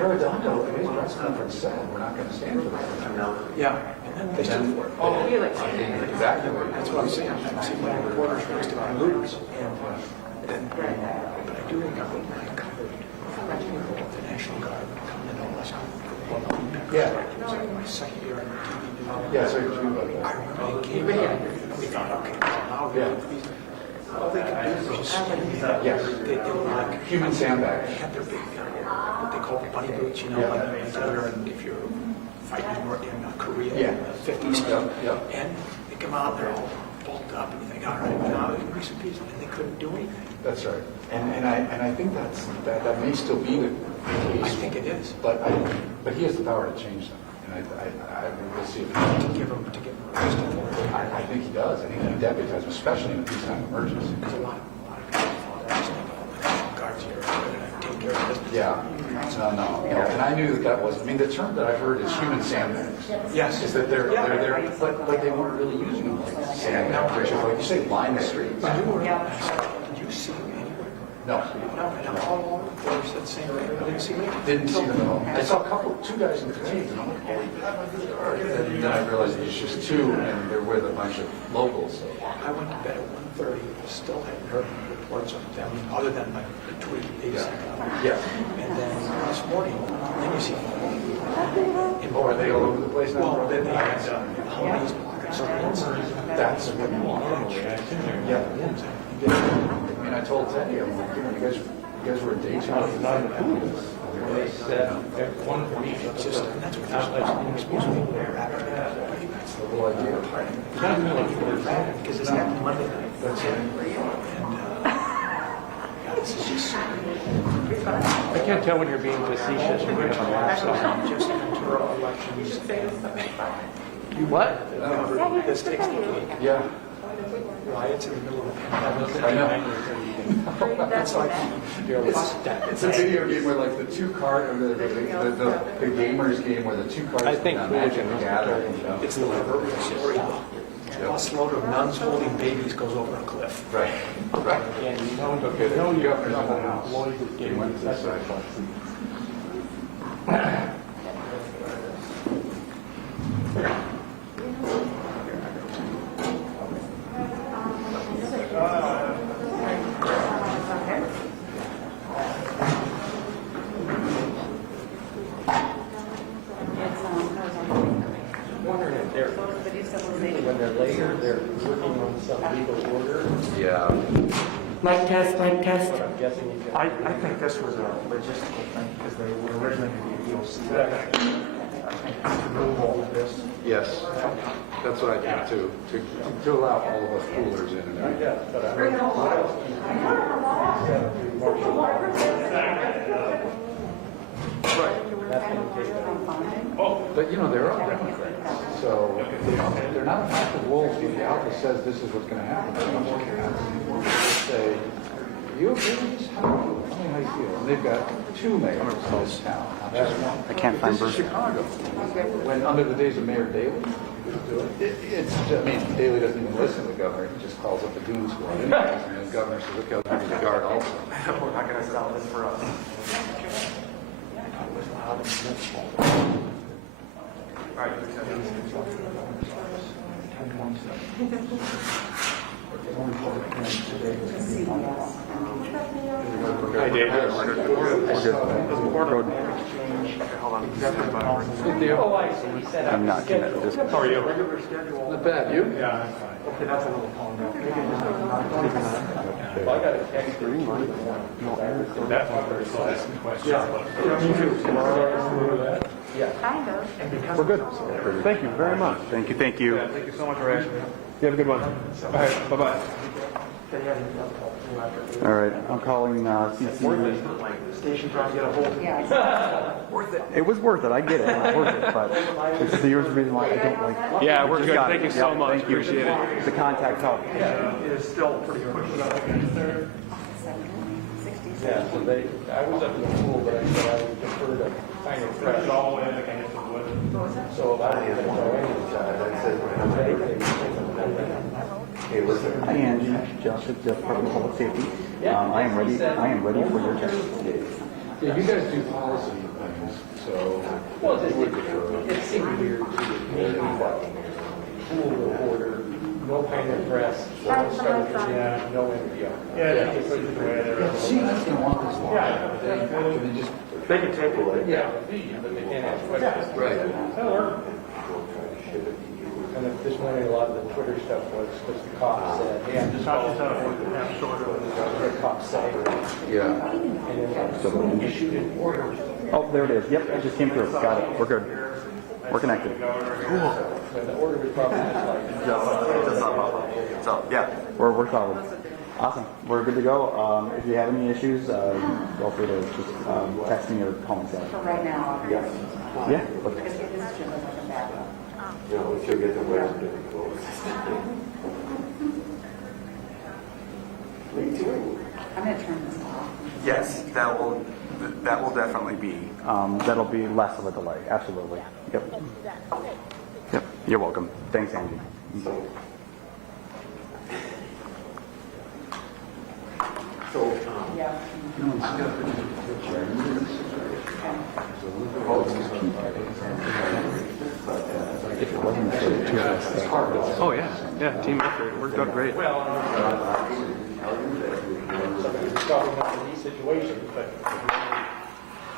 Arredondo, today's press conference said, we're not going to stand for that. Yeah, and then they stood for it. Exactly. That's what I'm saying. I see my reporters raised about looters. And then, but I do remember when I covered the National Guard coming into all this. Yeah. It was like my second year on TV. Yeah, so you're true about I that. remember they came in, we thought, okay, now Yeah. all they could do was just stand. Yes. They were like Human sandbags. They had their big, what they call bunny boots, you know, like together, and if you're fighting in Korea Yeah. in the 50s, Yeah. and they come out, they're all bulked up, and you think, all right, now increase the piece, and they couldn't do anything. That's right. And I think that may still be the case. I think it is. But he has the power to change them. And we'll see if he To give them I think he does. I think he deputizes, especially in a peacetime emergency. Because a lot of people just think, oh, the National Guard's here, they're going to take care of business. Yeah. No. And I knew that was, I mean, the term that I've heard is human sandbags. Yes. Is that they're there, but they weren't really using them like sandbags, which is like you say, line the streets. Did you see them anywhere? No. No, and all over the place that same thing. I didn't see them. Didn't see them at all. I saw two guys in fatigues, and I'm like, holy crap. And then I realized it was just two, and they're with a bunch of locals. I went to bed at 1:30, still hadn't heard reports of them, other than like the tweet they sent out. Yeah. And then this morning, then you see them. Oh, are they all over the place now? Well, then they had Humvees blocking streets. That's what you want. Yeah. And I told Teddy, I'm like, you guys were a day job. They said one week. It's just, and that's what they're supposed to be rapid. That's the whole idea. Because it's happening Monday night. That's it. And God, this is just, I can't tell when you're being facetious or you're having a laugh. just internal elections. What? This takes the cake. Yeah. Riots in the middle of the pandemic. I know. It's like, It's a video game where like the the gamers game where the two cards I think magic gather. You know? it's the proverbial story. A busload of nuns holding babies goes over a cliff. Right. Right. And you know, Okay, the governor's in the house. Floyd was He getting went to the such a side. wondering if they're, when they're later, they're working on some legal order. Yeah. Mic test, mic test. But I'm guessing you I think this was a logistical thing because they were originally going to be EOC. To move all of this. Yes. That's what I think too. To allow all of us coolers in and everything. Yeah, but I heard what else? Right. That's going to take that. But you know, there are Democrats. So they're not effective wolves when the alpha says this is what's going to happen. They're not more cats. They say, you agree with this? How do you feel? Tell me how you feel. And they've got two mayors in this town, not just one. I can't find This is Chicago. When under the days of Mayor Daley, it's, I mean, Daley doesn't even listen to the governor. He just calls up the goon squad. And the governor says, okay, I'll give you the guard also. We're not going to sell this for us. All right, Hi, Dave. Oh, I see. He said I'm not committed. Just How are you? Not bad. You? Yeah, I'm fine. okay, that's a little phone now. Maybe just Well, I got a text from you. That's not very close. Yeah. We're good. Thank you very much. Thank you. Thank you so much, Ray. You have a good one. All right, bye-bye. All right, I'm calling CC. station trying to get a hold of you. It was worth it. I get it. It was worth it, but it's here's the reason why I don't like. Yeah, we're Just good. got Thank it. you so Yep, much. thank you. Appreciate it. The contact help. It is still pretty quick. Yeah, so they, I was up in the pool, but I said I would defer to kind of press all in like I hit the wood. So if I didn't go Hey, listen. Hi, Angie. Josh at the Department of Public Safety. I am ready. I am ready for your test. Yeah, you guys do policy things. It seemed weird to me that pool order, no kind of dress, no starter, no NPR. Yeah, it's the way they're. CNN's gonna want this long. Yeah. They just, They can take it. Yeah, but they can't ask questions. right. That'll work. And this morning, a lot of the Twitter stuff was because the cops said, hey, I'm just calling. The cops say. Yeah. And then issued an order. Oh, there it is. Yep, it just came through. Got it. We're good. We're connected. Cool. When the order was probably just like. So, yeah. We're solid. Awesome. We're good to go. If you have any issues, feel free to just text me or call me. For right now, Yeah. because it is just like a backup. You know, if you get the wear different clothes. Me too. I'm gonna turn this off. Yes, that will definitely be. That'll be less of a delay. Absolutely. Yep. Yep. You're welcome. Thanks, Andy. Yeah. If it wasn't for the two of us, it's hard. Oh yeah, yeah. Team effort. It worked out great. Somebody's talking about these situations, but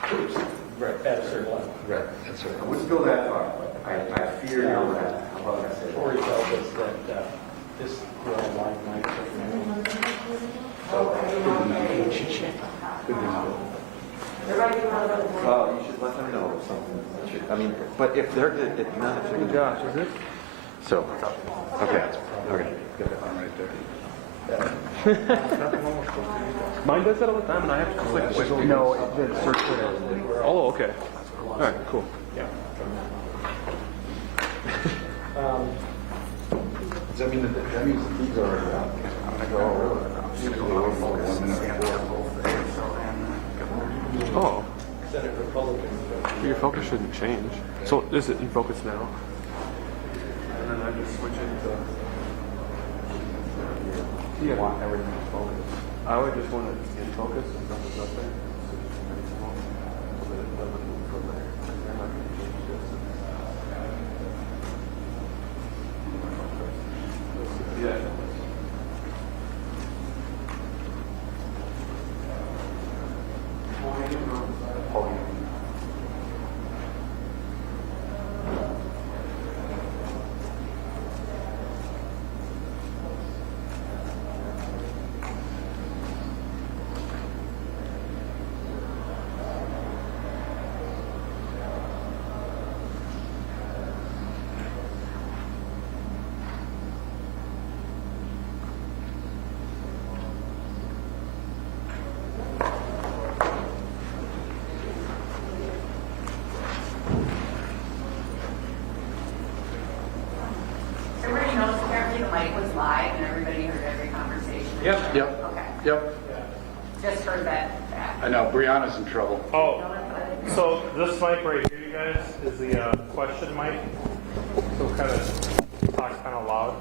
troops at a certain level. Right, that's right. I wouldn't go that far. I fear you're right. How about I say? Tori tells us that this will live night. Well, you should let them know something. I mean, but if they're, if not, if they're. Good Josh, is it? So, okay, okay. Got that one right there. Mine does that all the time, and I have to click. No, the search for Oh, okay. All right, cool. Does that mean that means the feeds are already out? I'm gonna go, oh, really? Usually wait for like 1 minute before. Oh, Senate Republicans. your focus shouldn't change. So is it in focus now? And then I just switch it to. You want everything to focus. I would just want it in focus and stuff is up there. So that it doesn't move from there. I'm not gonna change this. Yeah. Everybody knows apparently the mic was live and everybody heard every conversation. Yep. Okay, Yep. just heard that back. I know, Brianna's in trouble. Oh, so this mic right here, you guys, is the question mic. So kind of talk kind of loud.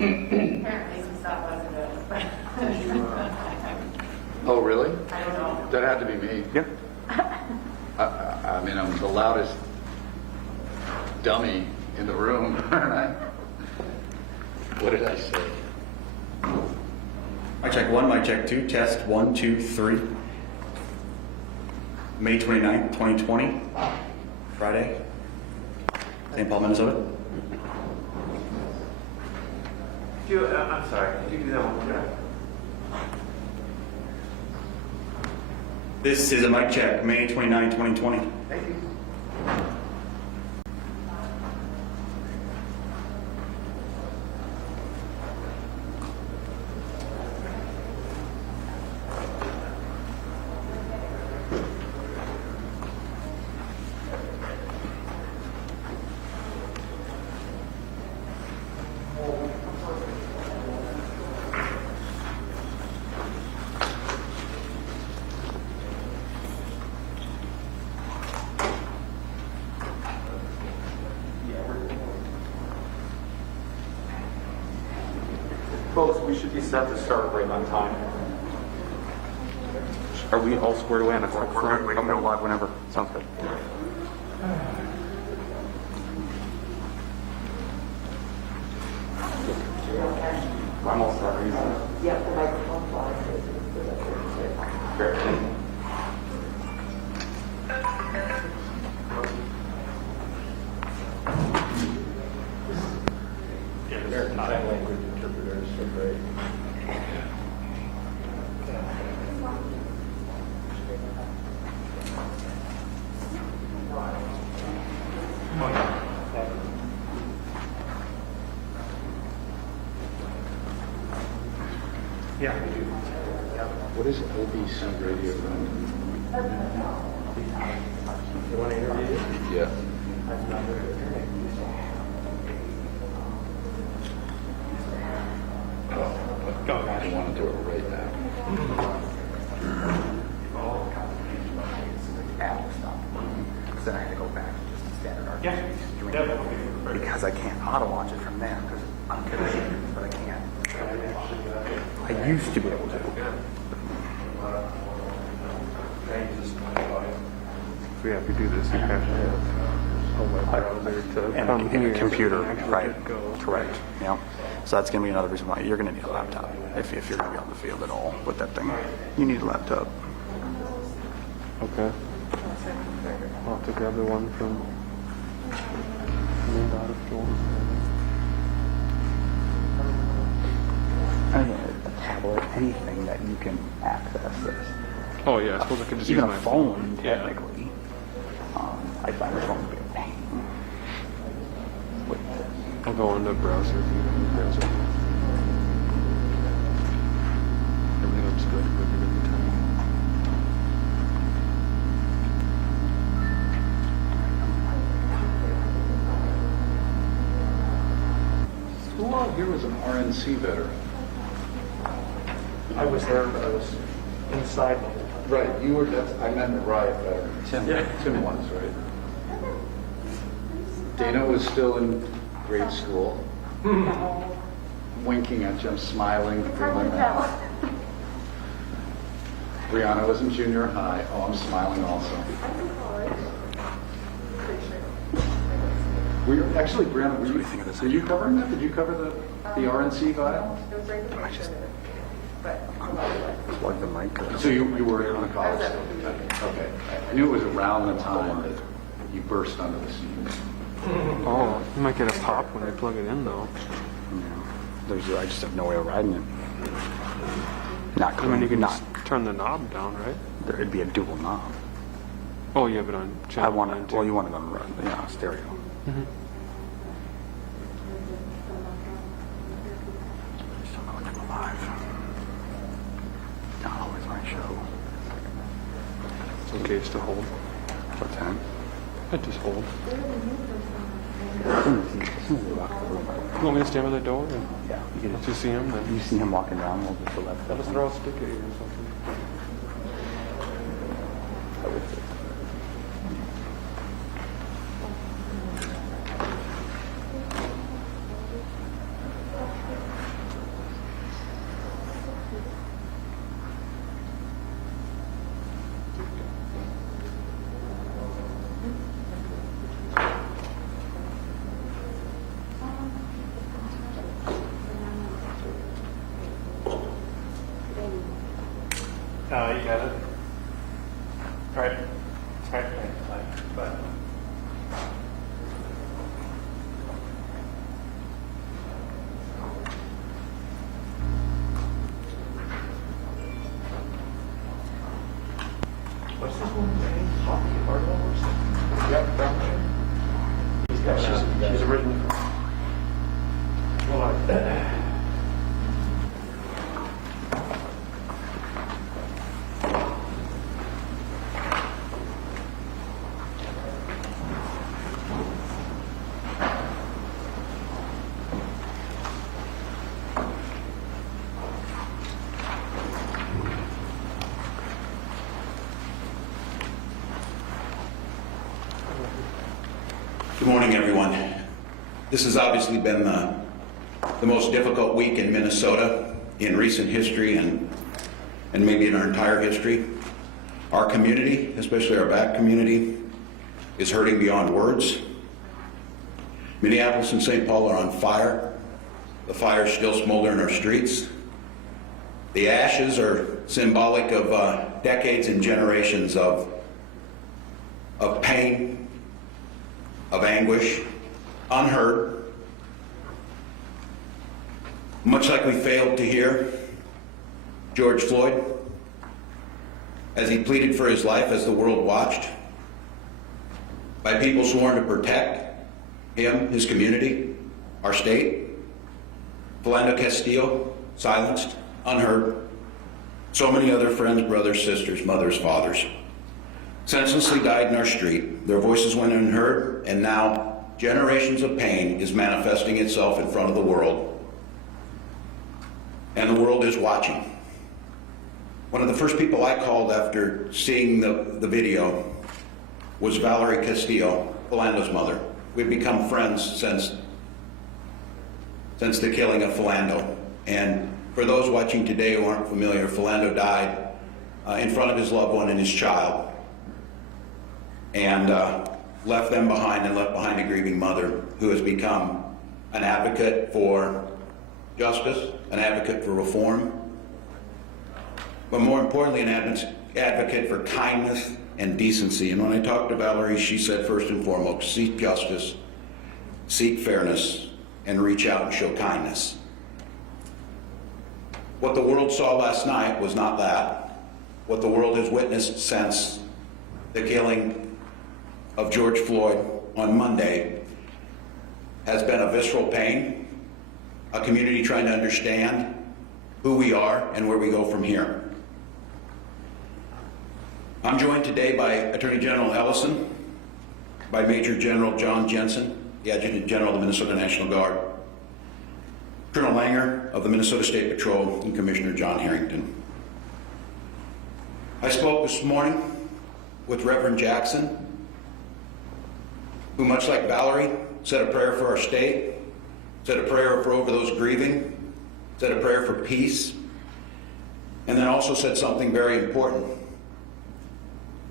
Apparently some stuff wasn't good. Oh, really? I don't know. That had to be me. Yeah. I mean, I'm the loudest dummy in the room, aren't I? What did I say? Mic check 1, mic check 2, test 1, 2, 3. May 29th, 2020, Friday, St. Paul, Minnesota. I'm sorry, could you do that one more time? This is a mic check, May 29, 2020. Thank you. Folks, we should be set to start right on time. Are we all squared away on a quick front? We can go live whenever. Sounds good. I'm all set. Their sign language interpreters are great. Yeah. What is OBC radio? You want to interview you? Yeah. I don't want to do it right now. Then I had to go back to just standard art. Yeah. Because I can't auto watch it from there because I'm connected, but I can't. I used to be able to. So yeah, if you do this, you have to have a web browser to And come a here computer, and actually right? go. Correct. Yeah. So that's going to be another reason why you're going to need a laptop if you're going to be on the field at all with that thing. You need a laptop. Okay. I'll have to grab the one from main data if you want. I mean, a tablet, anything that you can access this. Oh yeah, I suppose I could just use Even my a phone, Yeah. technically. I find the phone to be a pain. With I'll go on the browser if you browser. Everything looks good. Good time. Who out here was an RNC veteran? I was there, but I was inside. Right, you were, I meant the riot veteran. Tim was, right? Dana was still in grade school. Winking at you, I'm smiling. Brianna was in junior high. Oh, I'm smiling also. Were you, actually, Brianna, were you covering that? Did you cover the RNC vial? plug the mic. So you were on the college still? Okay. I knew it was around the time that you burst onto the scene. Oh, you might get a pop when they plug it in though. I just have no way of riding it. Not I mean, you can not. just turn the knob down, right? It'd be a dual knob. Oh yeah, but on I channel want 9 it. too. Well, you want it on stereo. Just don't know if I'm alive. Not always my show. It's okay just to hold. What time? I just hold. As soon as we walk the room, You want me to stand by the door and yeah, you can once you see him, then you see him walking down, we'll just let I'll just throw a stick at you or something. You got it. Right. Right. But. What's this woman's name? Poppy Barlow or something? Yep, brown hair. He's got, she's originally from. Well, Good morning, everyone. This has obviously been the most difficult week in Minnesota in recent history, and and maybe in our entire history. Our community, especially our Black community, is hurting beyond words. Minneapolis and St. Paul are on fire. The fire still smolders in our streets. The ashes are symbolic of decades and generations of pain, of anguish, unheard. Much like we failed to hear George Floyd as he pleaded for his life as the world watched, by people sworn to protect him, his community, our state. Philando Castillo, silenced, unheard. So many other friends, brothers, sisters, mothers, fathers, senselessly died in our street. Their voices went unheard, and now generations of pain is manifesting itself in front of the world. And the world is watching. One of the first people I called after seeing the video was Valerie Castillo, Philando's mother. We've become friends since the killing of Philando. And for those watching today who aren't familiar, Philando died in front of his loved one and his child, and left them behind, and left behind a grieving mother who has become an advocate for justice, an advocate for reform, but more importantly, an advocate for kindness and decency. And when I talked to Valerie, she said first and foremost, seek justice, seek fairness, and reach out and show kindness. What the world saw last night was not that. What the world has witnessed since the killing of George Floyd on Monday has been a visceral pain, a community trying to understand who we are and where we go from here. I'm joined today by Attorney General Ellison, by Major General John Jensen, the Adjutant General of the Minnesota National Guard, Colonel Langer of the Minnesota State Patrol, and Commissioner John Harrington. I spoke this morning with Reverend Jackson, who, much like Valerie, said a prayer for our state, said a prayer for over those grieving, said a prayer for peace, and then also said something very important.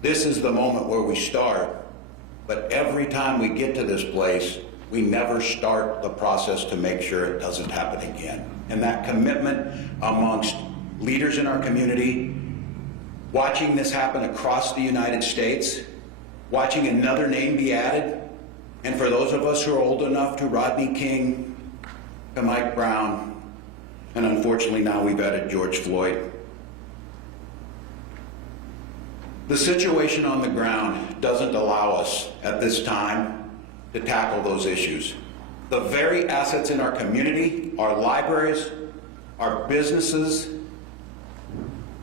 This is the moment where we start, but every time we get to this place, we never start the process to make sure it doesn't happen again. And that commitment amongst leaders in our community, watching this happen across the United States, watching another name be added, and for those of us who are old enough, to Rodney King, to Mike Brown, and unfortunately now we've added George Floyd. The situation on the ground doesn't allow us at this time to tackle those issues. The very assets in our community, our libraries, our businesses,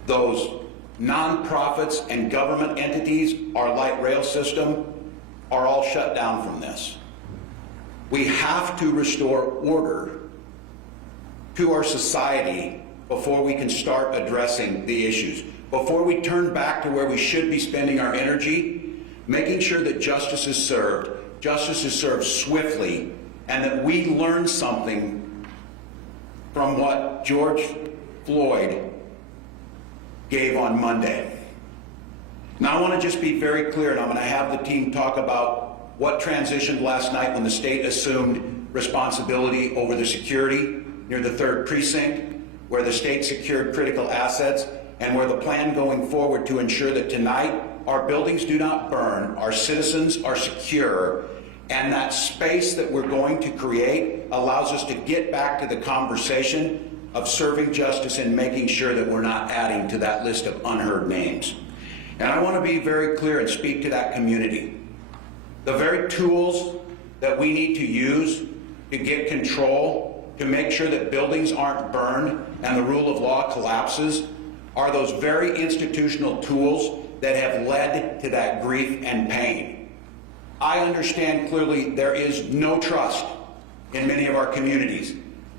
those nonprofits and government entities, our light rail system, are all shut down from this. We have to restore order to our society before we can start addressing the issues. Before we turn back to where we should be spending our energy, making sure that justice is served swiftly, and that we learn something from what George Floyd gave on Monday. Now I want to just be very clear, and I'm going to have the team talk about what transitioned last night when the state assumed responsibility over the security near the 3rd precinct, where the state secured critical assets, and where the plan going forward to ensure that tonight our buildings do not burn, our citizens are secure, and that space that we're going to create allows us to get back to the conversation of serving justice and making sure that we're not adding to that list of unheard names. And I want to be very clear and speak to that community. The very tools that we need to use to get control, to make sure that buildings aren't burned and the rule of law collapses, are those very institutional tools that have led to that grief and pain. I understand clearly there is no trust in many of our communities.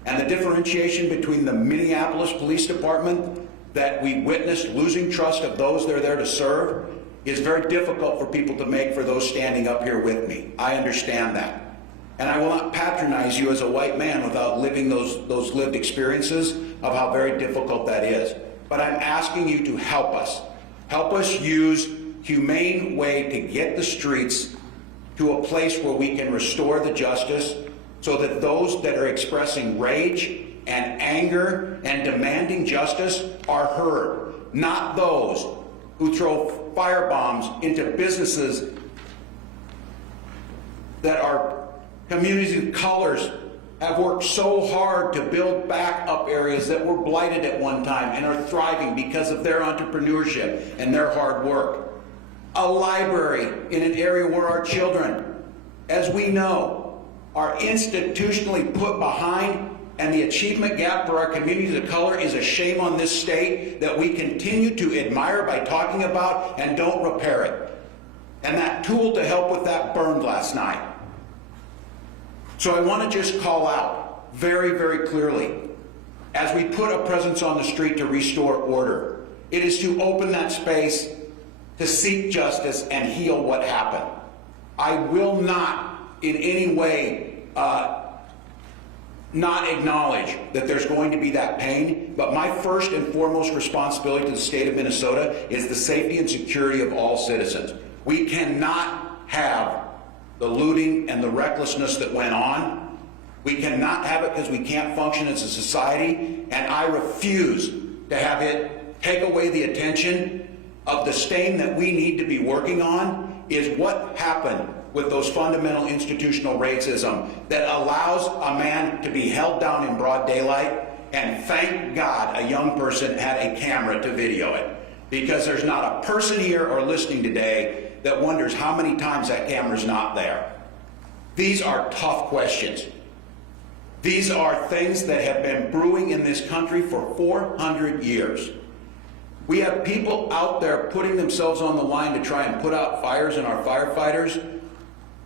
And the differentiation between the Minneapolis Police Department that we witnessed losing trust of those they're there to serve is very difficult for people to make for those standing up here with me. I understand that. And I will not patronize you as a white man without living those lived experiences of how very difficult that is. but I'm asking you to help us. Help us use humane way to get the streets to a place where we can restore the justice so that those that are expressing rage and anger and demanding justice are heard, not those who throw firebombs into businesses that our communities of colors have worked so hard to build back up areas that were blighted at one time and are thriving because of their entrepreneurship and their hard work. A library in an area where our children, as we know, are institutionally put behind, and the achievement gap for our communities of color is a shame on this state that we continue to admire by talking about and don't repair it. And that tool to help with that burned last night. So I want to just call out very, very clearly, as we put a presence on the street to restore order, it is to open that space to seek justice and heal what happened. I will not in any way not acknowledge that there's going to be that pain, but my first and foremost responsibility to the state of Minnesota is the safety and security of all citizens. We cannot have the looting and the recklessness that went on. We cannot have it because we can't function as a society, and I refuse to have it take away the attention of the stain that we need to be working on is what happened with those fundamental institutional racism that allows a man to be held down in broad daylight, and thank God a young person had a camera to video it, because there's not a person here or listening today that wonders how many times that camera's not there. These are tough questions. These are things that have been brewing in this country for 400 years. We have people out there putting themselves on the line to try and put out fires in our firefighters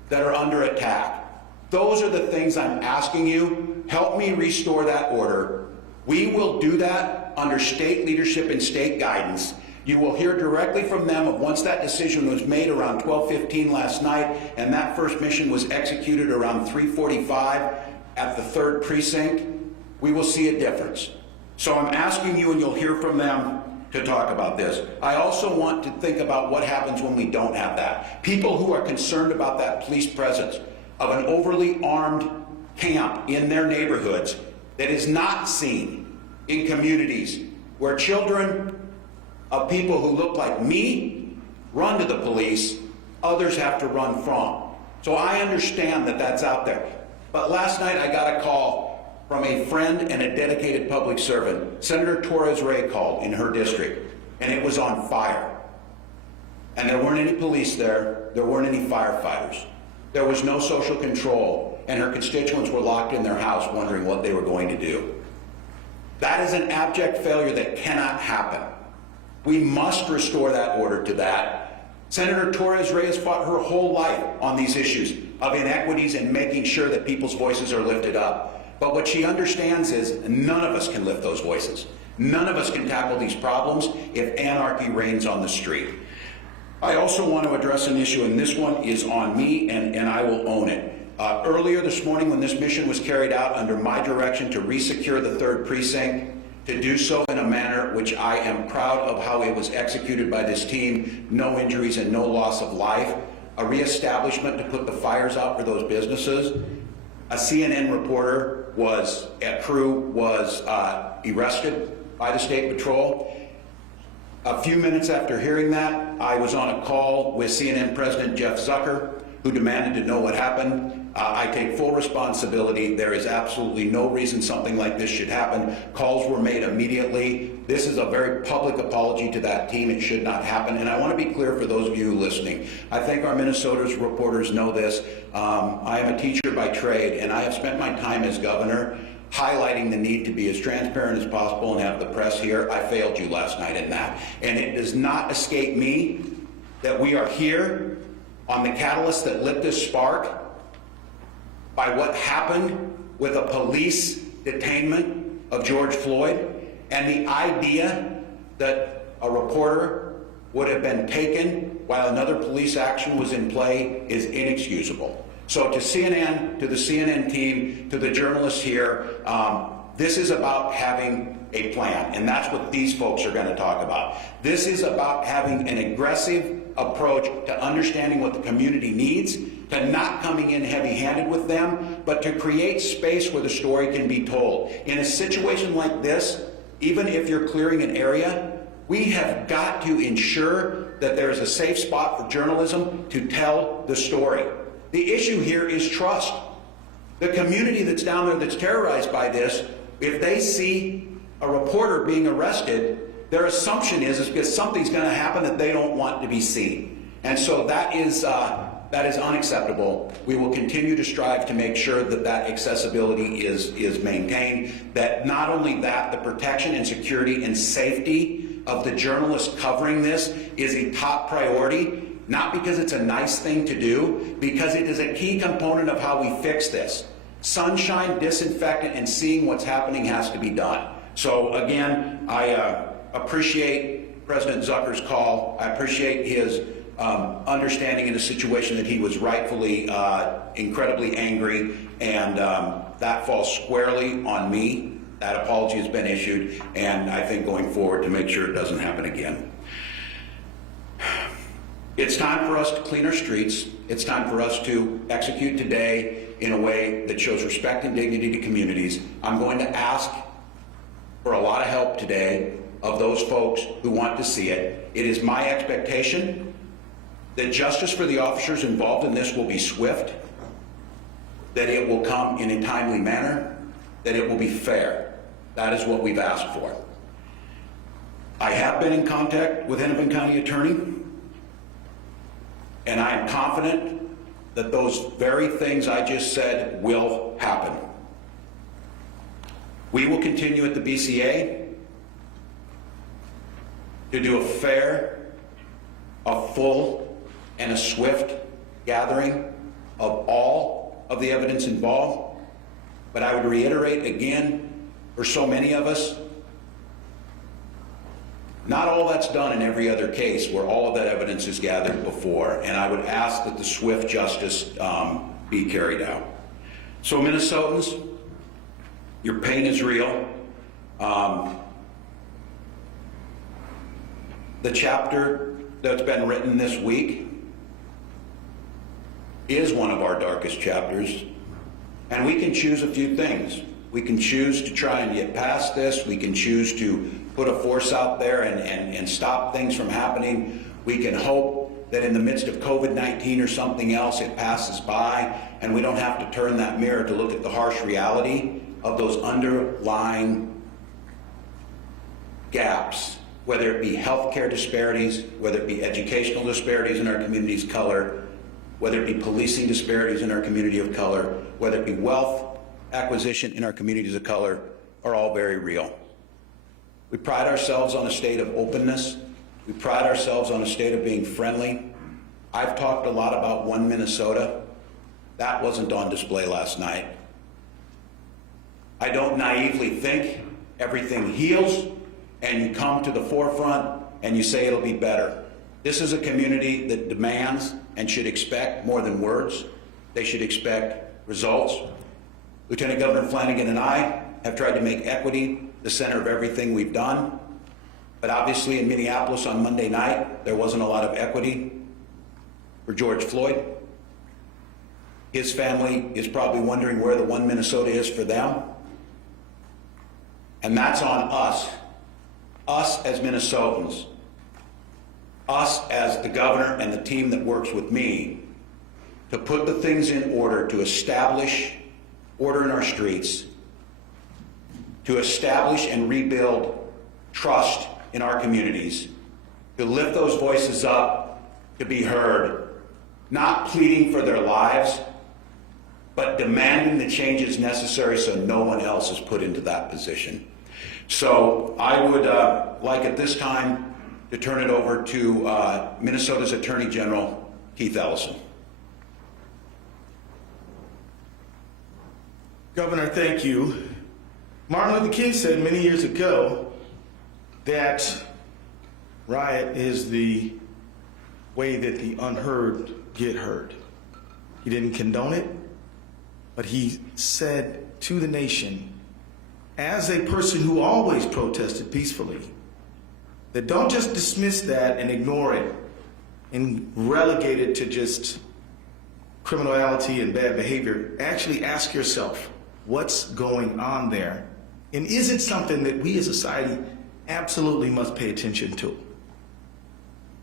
that are under attack. Those are the things I'm asking you. Help me restore that order. We will do that under state leadership and state guidance. You will hear directly from them of once that decision was made around 12:15 last night, and that first mission was executed around 3:45 at the 3rd precinct, we will see a difference. So I'm asking you, and you'll hear from them, to talk about this. I also want to think about what happens when we don't have that. People who are concerned about that police presence of an overly armed camp in their neighborhoods that is not seen in communities where children of people who look like me run to the police, others have to run from. So I understand that that's out there. But last night I got a call from a friend and a dedicated public servant. Senator Torres Ray called in her district, and it was on fire. And there weren't any police there, there weren't any firefighters. There was no social control, and her constituents were locked in their house wondering what they were going to do. That is an abject failure that cannot happen. We must restore that order to that. Senator Torres Ray has fought her whole life on these issues of inequities and making sure that people's voices are lifted up. But what she understands is none of us can lift those voices. None of us can tackle these problems if anarchy reigns on the street. I also want to address an issue, and this one is on me, and I will own it. Earlier this morning, when this mission was carried out under my direction to resecure the 3rd precinct, to do so in a manner which I am proud of how it was executed by this team, no injuries and no loss of life, a reestablishment to put the fires out for those businesses. A CNN reporter was arrested by the State Patrol. A few minutes after hearing that, I was on a call with CNN President Jeff Zucker, who demanded to know what happened. I take full responsibility. There is absolutely no reason something like this should happen. Calls were made immediately. This is a very public apology to that team. It should not happen. And I want to be clear for those of you listening. I think our Minnesota's reporters know this. I am a teacher by trade, and I have spent my time as governor highlighting the need to be as transparent as possible and have the press here. I failed you last night in that. And it does not escape me that we are here on the catalyst that lit this spark by what happened with a police detainment of George Floyd, and the idea that a reporter would have been taken while another police action was in play is inexcusable. So to CNN, to the CNN team, to the journalists here, this is about having a plan, and that's what these folks are going to talk about. This is about having an aggressive approach to understanding what the community needs, to not coming in heavy-handed with them, but to create space where the story can be told. In a situation like this, even if you're clearing an area, we have got to ensure that there is a safe spot for journalism to tell the story. The issue here is trust. The community that's down there that's terrorized by this, if they see a reporter being arrested, their assumption is because something's going to happen that they don't want to be seen. And so that is unacceptable. We will continue to strive to make sure that that accessibility is maintained, that not only that, the protection and security and safety of the journalists covering this is a top priority, not because it's a nice thing to do, because it is a key component of how we fix this. Sunshine, disinfectant, and seeing what's happening has to be done. So again, I appreciate President Zucker's call. I appreciate his understanding in a situation that he was rightfully incredibly angry, and that falls squarely on me. That apology has been issued, and I think going forward to make sure it doesn't happen again. It's time for us to clean our streets. It's time for us to execute today in a way that shows respect and dignity to communities. I'm going to ask for a lot of help today of those folks who want to see it. It is my expectation that justice for the officers involved in this will be swift, that it will come in a timely manner, that it will be fair. That is what we've asked for. I have been in contact with Hennepin County Attorney, and I am confident that those very things I just said will happen. We will continue at the BCA to do a fair, a full, and a swift gathering of all of the evidence involved. But I would reiterate again, for so many of us, not all that's done in every other case where all of that evidence is gathered before, and I would ask that the swift justice be carried out. So Minnesotans, your pain is real. The chapter that's been written this week is one of our darkest chapters, and we can choose a few things. We can choose to try and get past this. We can choose to put a force out there and stop things from happening. We can hope that in the midst of COVID-19 or something else, it passes by and we don't have to turn that mirror to look at the harsh reality of those underlying gaps, whether it be healthcare disparities, whether it be educational disparities in our communities of color, whether it be policing disparities in our community of color, whether it be wealth acquisition in our communities of color, are all very real. We pride ourselves on a state of openness. We pride ourselves on a state of being friendly. I've talked a lot about One Minnesota. That wasn't on display last night. I don't naively think everything heals and you come to the forefront and you say it'll be better. This is a community that demands and should expect more than words. They should expect results. Lieutenant Governor Flanagan and I have tried to make equity the center of everything we've done. But obviously in Minneapolis on Monday night, there wasn't a lot of equity for George Floyd. His family is probably wondering where the One Minnesota is for them. And that's on us as Minnesotans, us as the governor and the team that works with me, to put the things in order to establish order in our streets, to establish and rebuild trust in our communities, to lift those voices up, to be heard, not pleading for their lives, but demanding the changes necessary so no one else is put into that position. So I would like at this time to turn it over to Minnesota's Attorney General, Keith Ellison. Governor, thank you. Martin Luther King said many years ago that riot is the way that the unheard get heard. He didn't condone it, but he said to the nation, as a person who always protested peacefully, that don't just dismiss that and ignore it and relegate it to just criminality and bad behavior. Actually ask yourself, what's going on there? And is it something that we as a society absolutely must pay attention to?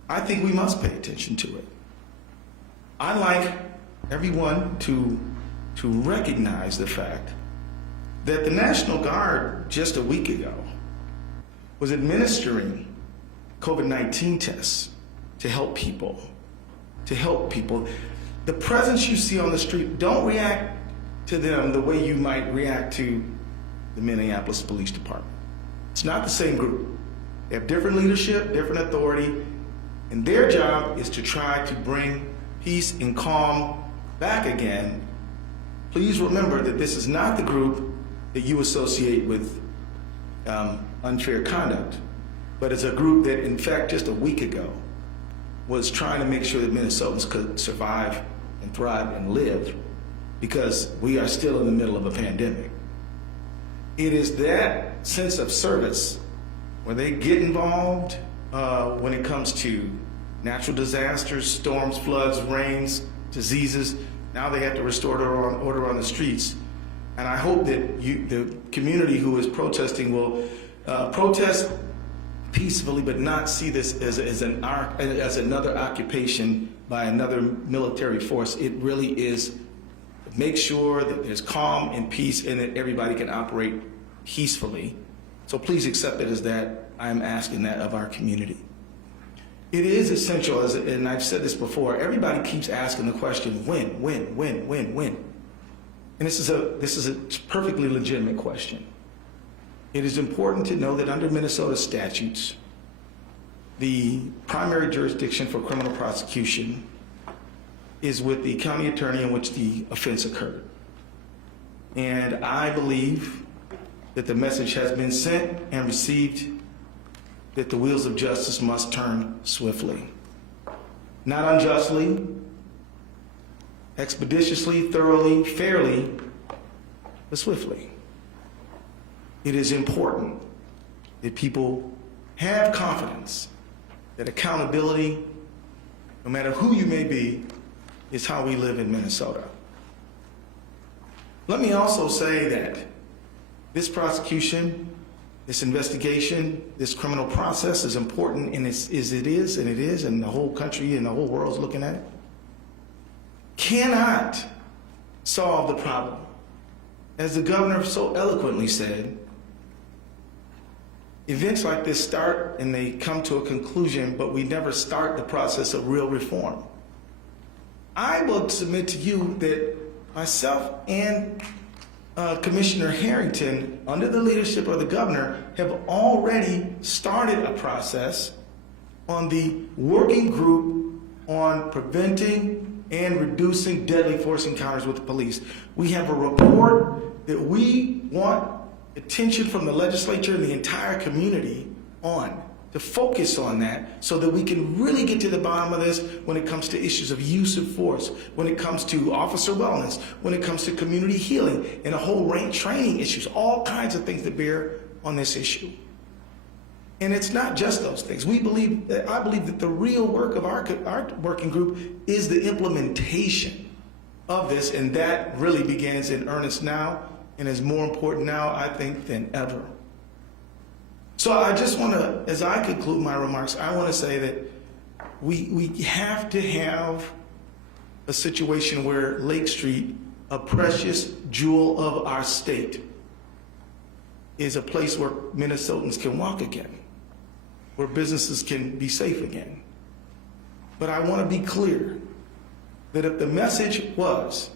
I think we must pay attention to it. I'd like everyone to recognize the fact that the National Guard just a week ago was administering COVID-19 tests to help people. The presence you see on the street, don't react to them the way you might react to the Minneapolis Police Department. It's not the same group. They have different leadership, different authority, and their job is to try to bring peace and calm back again. Please remember that this is not the group that you associate with unfair conduct, but it's a group that, in fact, just a week ago was trying to make sure that Minnesotans could survive and thrive and live, because we are still in the middle of a pandemic. It is that sense of service where they get involved when it comes to natural disasters, storms, floods, rains, diseases. Now they have to restore order on the streets. And I hope that the community who is protesting will protest peacefully, but not see this as another occupation by another military force. It really is make sure that there's calm and peace and that everybody can operate peacefully. So please accept it as that. I'm asking that of our community. It is essential, and I've said this before, everybody keeps asking the question, when? And this is a perfectly legitimate question. It is important to know that under Minnesota statutes, the primary jurisdiction for criminal prosecution is with the county attorney in which the offense occurred. And I believe that the message has been sent and received that the wheels of justice must turn swiftly. Not unjustly, expeditiously, thoroughly, fairly, but swiftly. It is important that people have confidence that accountability, no matter who you may be, is how we live in Minnesota. Let me also say that this prosecution, this investigation, this criminal process is important, and and the whole country and the whole world is looking at it, cannot solve the problem. As the governor so eloquently said, events like this start and they come to a conclusion, but we never start the process of real reform. I will submit to you that myself and Commissioner Harrington, under the leadership of the governor, have already started a process on the working group on preventing and reducing deadly force encounters with the police. We have a report that we want attention from the legislature and the entire community on, to focus on that so that we can really get to the bottom of this when it comes to issues of use of force, when it comes to officer wellness, when it comes to community healing, and a whole range of training issues, all kinds of things that bear on this issue. And it's not just those things. I believe that the real work of our working group is the implementation of this, and that really begins in earnest now, and is more important now, I think, than ever. So I just want to, as I conclude my remarks, I want to say that we have to have a situation where Lake Street, a precious jewel of our state, is a place where Minnesotans can walk again, where businesses can be safe again. But I want to be clear that if the message was,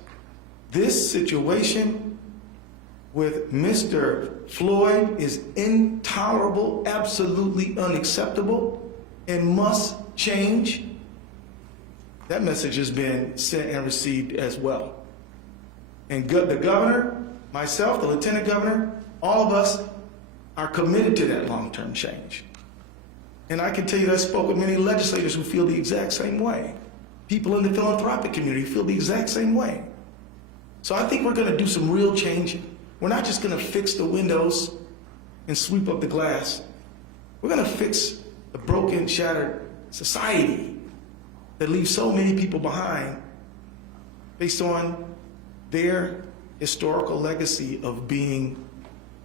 this situation with Mr. Floyd is intolerable, absolutely unacceptable, and must change, that message has been sent and received as well. And the governor, myself, the lieutenant governor, all of us are committed to that long-term change. And I can tell you that I spoke with many legislators who feel the exact same way. People in the philanthropic community feel the exact same way. So I think we're going to do some real changing. we're not just going to fix the windows and sweep up the glass. We're going to fix the broken, shattered society that leaves so many people behind based on their historical legacy of being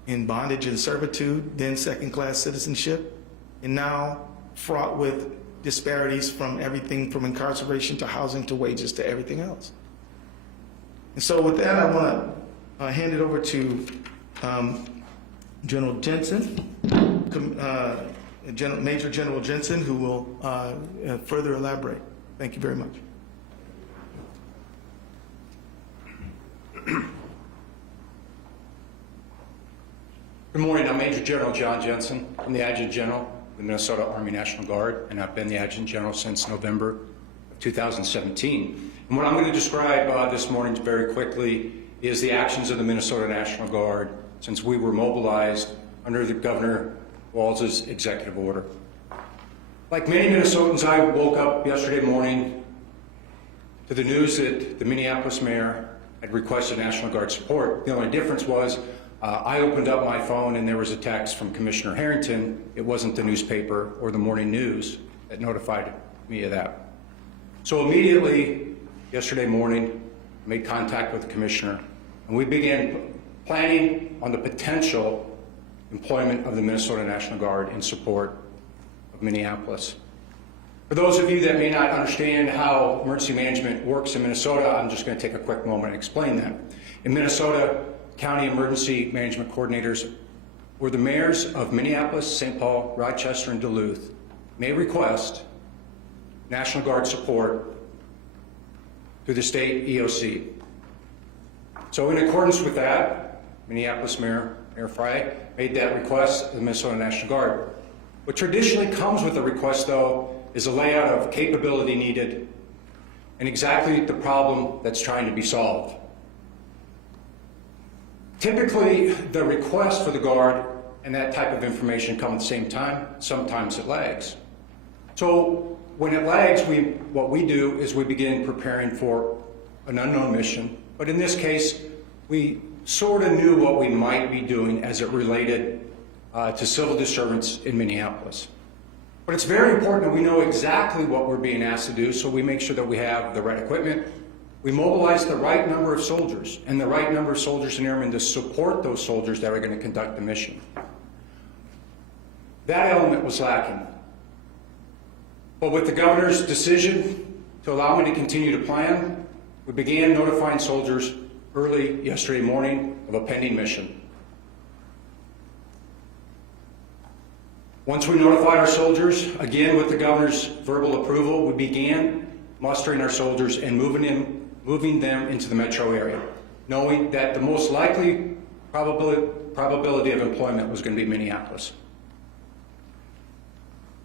in bondage and servitude, then second-class citizenship, and now fraught with disparities from everything from incarceration to housing to wages to everything else. And so with that, I want to hand it over to General Jensen, Major General Jensen, who will further elaborate. Thank you very much. Good morning. I'm Major General John Jensen. I'm the Adjutant General of the Minnesota Army National Guard, and I've been the Adjutant General since November of 2017. And what I'm going to describe this morning very quickly is the actions of the Minnesota National Guard since we were mobilized under the Governor Walz's executive order. Like many Minnesotans, I woke up yesterday morning to the news that the Minneapolis mayor had requested National Guard support. The only difference was I opened up my phone and there was a text from Commissioner Harrington. It wasn't the newspaper or the morning news that notified me of that. So immediately yesterday morning, I made contact with the commissioner and we began planning on the potential employment of the Minnesota National Guard in support of Minneapolis. For those of you that may not understand how emergency management works in Minnesota, I'm just going to take a quick moment and explain that. In Minnesota, county emergency management coordinators, or the mayors of Minneapolis, St. Paul, Rochester, and Duluth, may request National Guard support through the state EOC. So in accordance with that, Minneapolis Mayor Frey made that request to the Minnesota National Guard. What traditionally comes with a request, though, is a layout of capability needed and exactly the problem that's trying to be solved. Typically, the request for the Guard and that type of information come at the same time. Sometimes it lags. So when it lags, what we do is we begin preparing for an unknown mission. But in this case, we sort of knew what we might be doing as it related to civil disturbance in Minneapolis. But it's very important that we know exactly what we're being asked to do, so we make sure that we have the right equipment. We mobilize the right number of soldiers and the right number of soldiers and airmen to support those soldiers that are going to conduct the mission. That element was lacking. But with the governor's decision to allow me to continue to plan, we began notifying soldiers early yesterday morning of a pending mission. Once we notified our soldiers, again with the governor's verbal approval, we began mustering our soldiers and moving them into the metro area, knowing that the most likely probability of employment was going to be Minneapolis.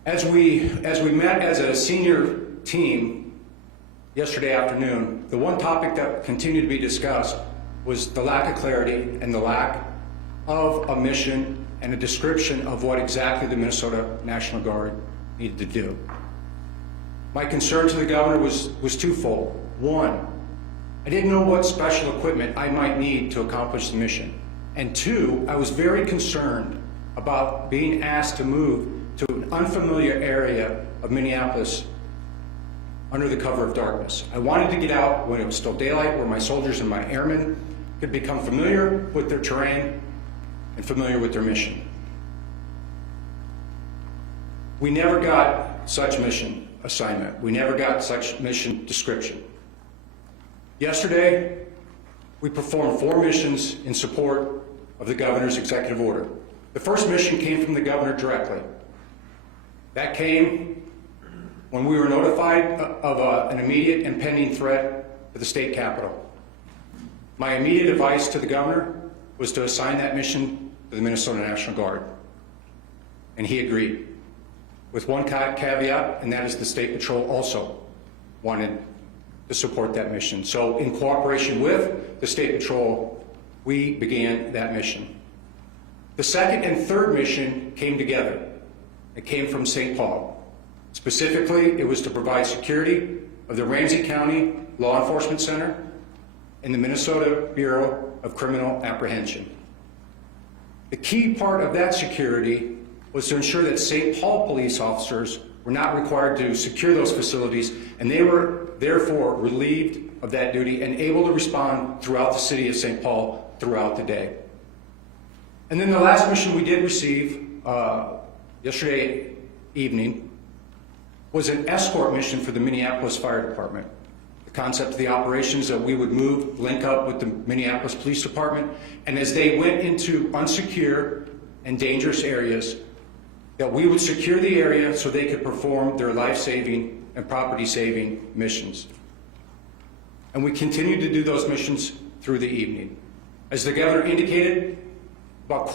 As we met as a senior team yesterday afternoon, the one topic that continued to be discussed was the lack of clarity and the lack of a mission and a description of what exactly the Minnesota National Guard needed to do. My concern to the governor was twofold. One, I didn't know what special equipment I might need to accomplish the mission. And two, I was very concerned about being asked to move to an unfamiliar area of Minneapolis under the cover of darkness. I wanted to get out when it was still daylight, where my soldiers and my airmen could become familiar with their terrain and familiar with their mission. We never got such mission assignment. We never got such mission description. Yesterday, we performed 4 missions in support of the governor's executive order. The first mission came from the governor directly. That came when we were notified of an immediate and pending threat to the state capitol. My immediate advice to the governor was to assign that mission to the Minnesota National Guard. And he agreed, with one caveat, and that is the State Patrol also wanted to support that mission. So in cooperation with the State Patrol, we began that mission. The second and third mission came together. It came from St. Paul. Specifically, it was to provide security of the Ramsey County Law Enforcement Center and the Minnesota Bureau of Criminal Apprehension. The key part of that security was to ensure that St. Paul police officers were not required to secure those facilities, and they were therefore relieved of that duty and able to respond throughout the city of St. Paul throughout the day. And then the last mission we did receive yesterday evening was an escort mission for the Minneapolis Fire Department. The concept of the operations that we would link up with the Minneapolis Police Department, and as they went into unsecure and dangerous areas, that we would secure the area so they could perform their life-saving and property-saving missions. And we continued to do those missions through the evening. As the governor indicated, about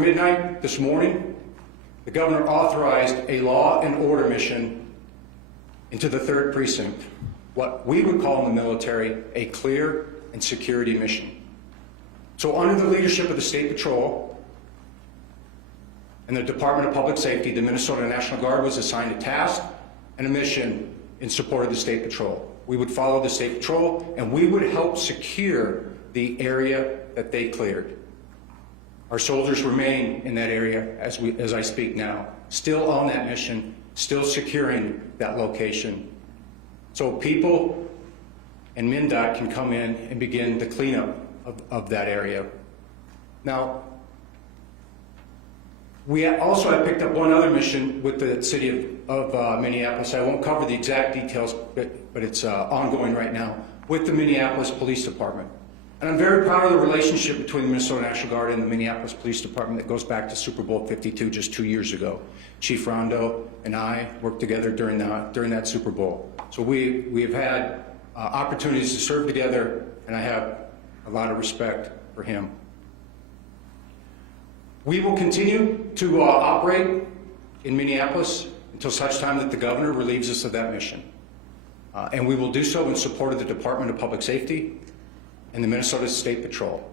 midnight this morning, the governor authorized a law and order mission into the 3rd Precinct, what we would call in the military a clear and security mission. So under the leadership of the State Patrol and the Department of Public Safety, the Minnesota National Guard was assigned a task and a mission in support of the State Patrol. We would follow the State Patrol and we would help secure the area that they cleared. Our soldiers remain in that area as I speak now, still on that mission, still securing that location. So people and MnDOT can come in and begin the cleanup of that area. Now, we also have picked up one other mission with the city of Minneapolis. I won't cover the exact details, but it's ongoing right now with the Minneapolis Police Department. And I'm very proud of the relationship between the Minnesota National Guard and the Minneapolis Police Department that goes back to Super Bowl 52 just 2 years ago. Chief Rondo and I worked together during that Super Bowl. So we have had opportunities to serve together, and I have a lot of respect for him. We will continue to operate in Minneapolis until such time that the governor relieves us of that mission. And we will do so in support of the Department of Public Safety and the Minnesota State Patrol.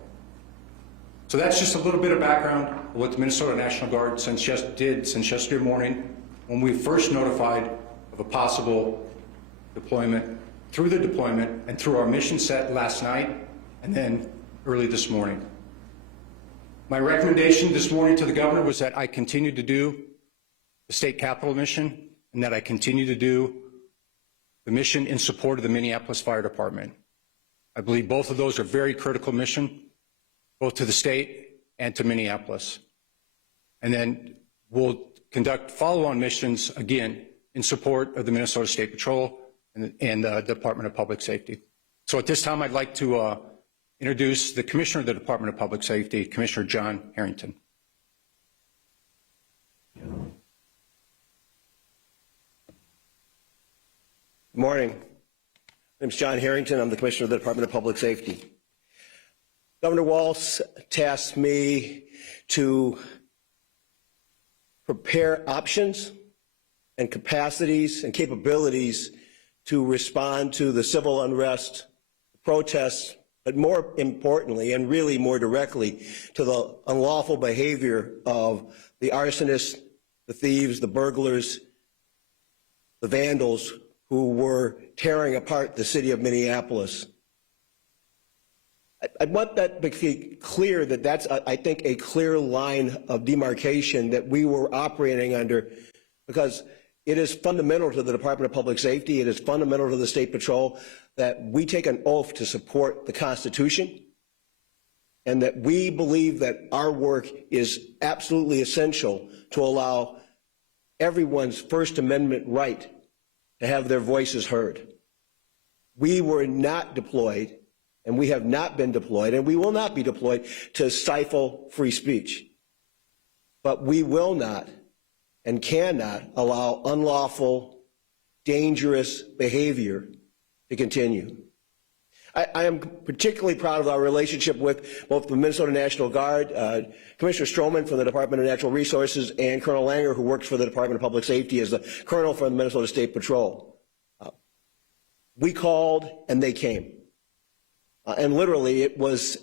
So that's just a little bit of background of what the Minnesota National Guard since yesterday morning, when we first notified of a possible deployment, through the deployment and through our mission set last night and then early this morning. My recommendation this morning to the governor was that I continue to do the state capitol mission and that I continue to do the mission in support of the Minneapolis Fire Department. I believe both of those are very critical mission, both to the state and to Minneapolis. And then we'll conduct follow-on missions, again, in support of the Minnesota State Patrol and the Department of Public Safety. So at this time, I'd like to introduce the Commissioner of the Department of Public Safety, Commissioner John Harrington. Good morning. My name is John Harrington. I'm the Commissioner of the Department of Public Safety. Governor Walz tasked me to prepare options and capacities and capabilities to respond to the civil unrest, protests, but more importantly and really more directly to the unlawful behavior of the arsonists, the thieves, the burglars, the vandals who were tearing apart the city of Minneapolis. I want that to be clear that that's, I think, a clear line of demarcation that we were operating under, because it is fundamental to the Department of Public Safety, it is fundamental to the State Patrol that we take an oath to support the Constitution and that we believe that our work is absolutely essential to allow everyone's First Amendment right to have their voices heard. We were not deployed, and we have not been deployed, and we will not be deployed to stifle free speech. But we will not and cannot allow unlawful, dangerous behavior to continue. I am particularly proud of our relationship with both the Minnesota National Guard, Commissioner Stroman from the Department of Natural Resources, and Colonel Langer, who works for the Department of Public Safety as the Colonel for the Minnesota State Patrol. We called and they came. And literally it was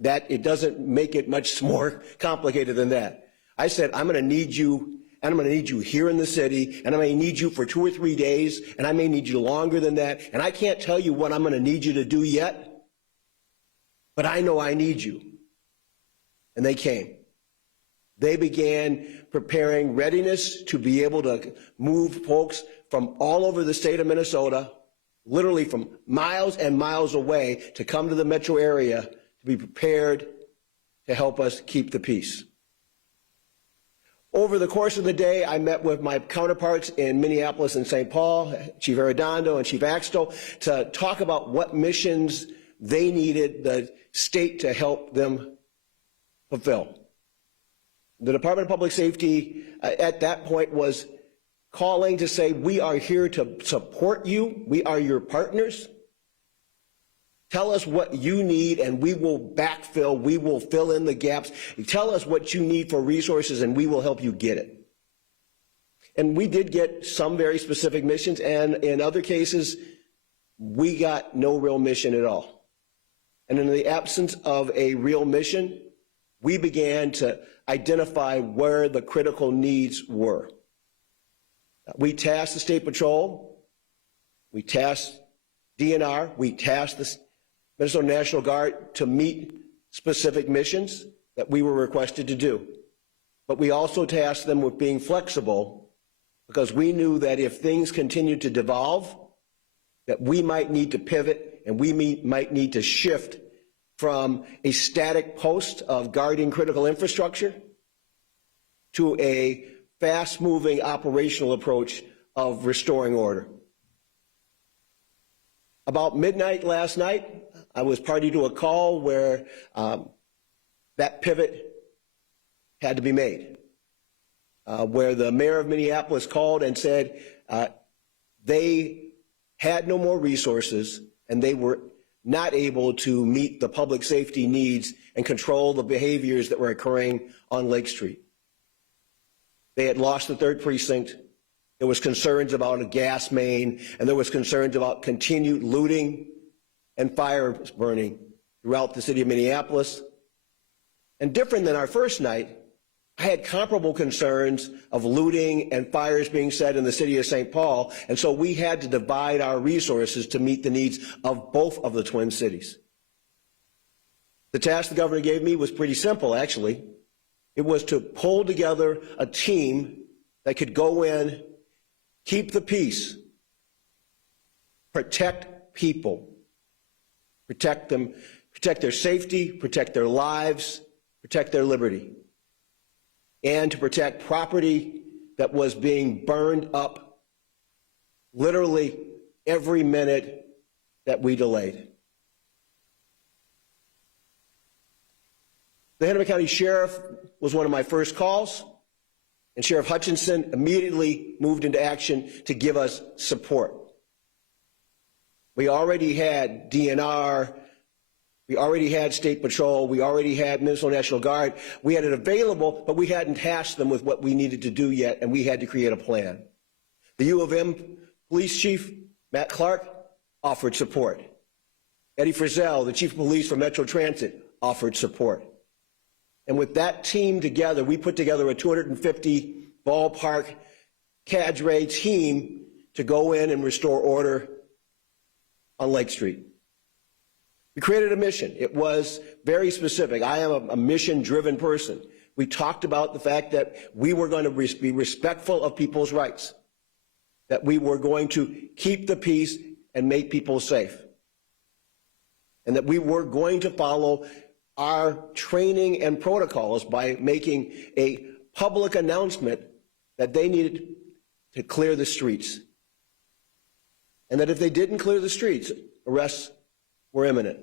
that, it doesn't make it much more complicated than that. I said, I'm going to need you, and I'm going to need you here in the city, and I may need you for 2 or 3 days, and I may need you longer than that, and I can't tell you what I'm going to need you to do yet, but I know I need you. And they came. They began preparing readiness to be able to move folks from all over the state of Minnesota, literally from miles and miles away, to come to the metro area to be prepared to help us keep the peace. Over the course of the day, I met with my counterparts in Minneapolis and St. Paul, Chief Arredondo and Chief Axtell, to talk about what missions they needed the state to help them fulfill. The Department of Public Safety at that point was calling to say, we are here to support you. We are your partners. Tell us what you need and we will backfill. We will fill in the gaps. Tell us what you need for resources and we will help you get it. And we did get some very specific missions, and in other cases, we got no real mission at all. And in the absence of a real mission, we began to identify where the critical needs were. We tasked the State Patrol, we tasked DNR, we tasked the Minnesota National Guard to meet specific missions that we were requested to do. But we also tasked them with being flexible, because we knew that if things continued to devolve, that we might need to pivot and we might need to shift from a static post of guarding critical infrastructure to a fast-moving operational approach of restoring order. About midnight last night, I was party to a call where that pivot had to be made, where the mayor of Minneapolis called and said they had no more resources and they were not able to meet the public safety needs and control the behaviors that were occurring on Lake Street. They had lost the 3rd precinct. There was concerns about a gas main, and there was concerns about continued looting and fire burning throughout the city of Minneapolis. And different than our first night, I had comparable concerns of looting and fires being set in the city of St. Paul, and so we had to divide our resources to meet the needs of both of the Twin Cities. The task the governor gave me was pretty simple, actually. It was to pull together a team that could go in, keep the peace, protect people, protect them, protect their safety, protect their lives, protect their liberty, and to protect property that was being burned up literally every minute that we delayed. The Hennepin County Sheriff was one of my first calls, and Sheriff Hutchinson immediately moved into action to give us support. We already had DNR, we already had State Patrol, we already had Minnesota National Guard. We had it available, but we hadn't tasked them with what we needed to do yet, and we had to create a plan. The U of M Police Chief, Matt Clark, offered support. Eddie Frizzell, the Chief of Police for Metro Transit, offered support. And with that team together, we put together a 250 ballpark cadre team to go in and restore order on Lake Street. We created a mission. It was very specific. I am a mission-driven person. We talked about the fact that we were going to be respectful of people's rights, that we were going to keep the peace and make people safe, and that we were going to follow our training and protocols by making a public announcement that they needed to clear the streets, and that if they didn't clear the streets, arrests were imminent.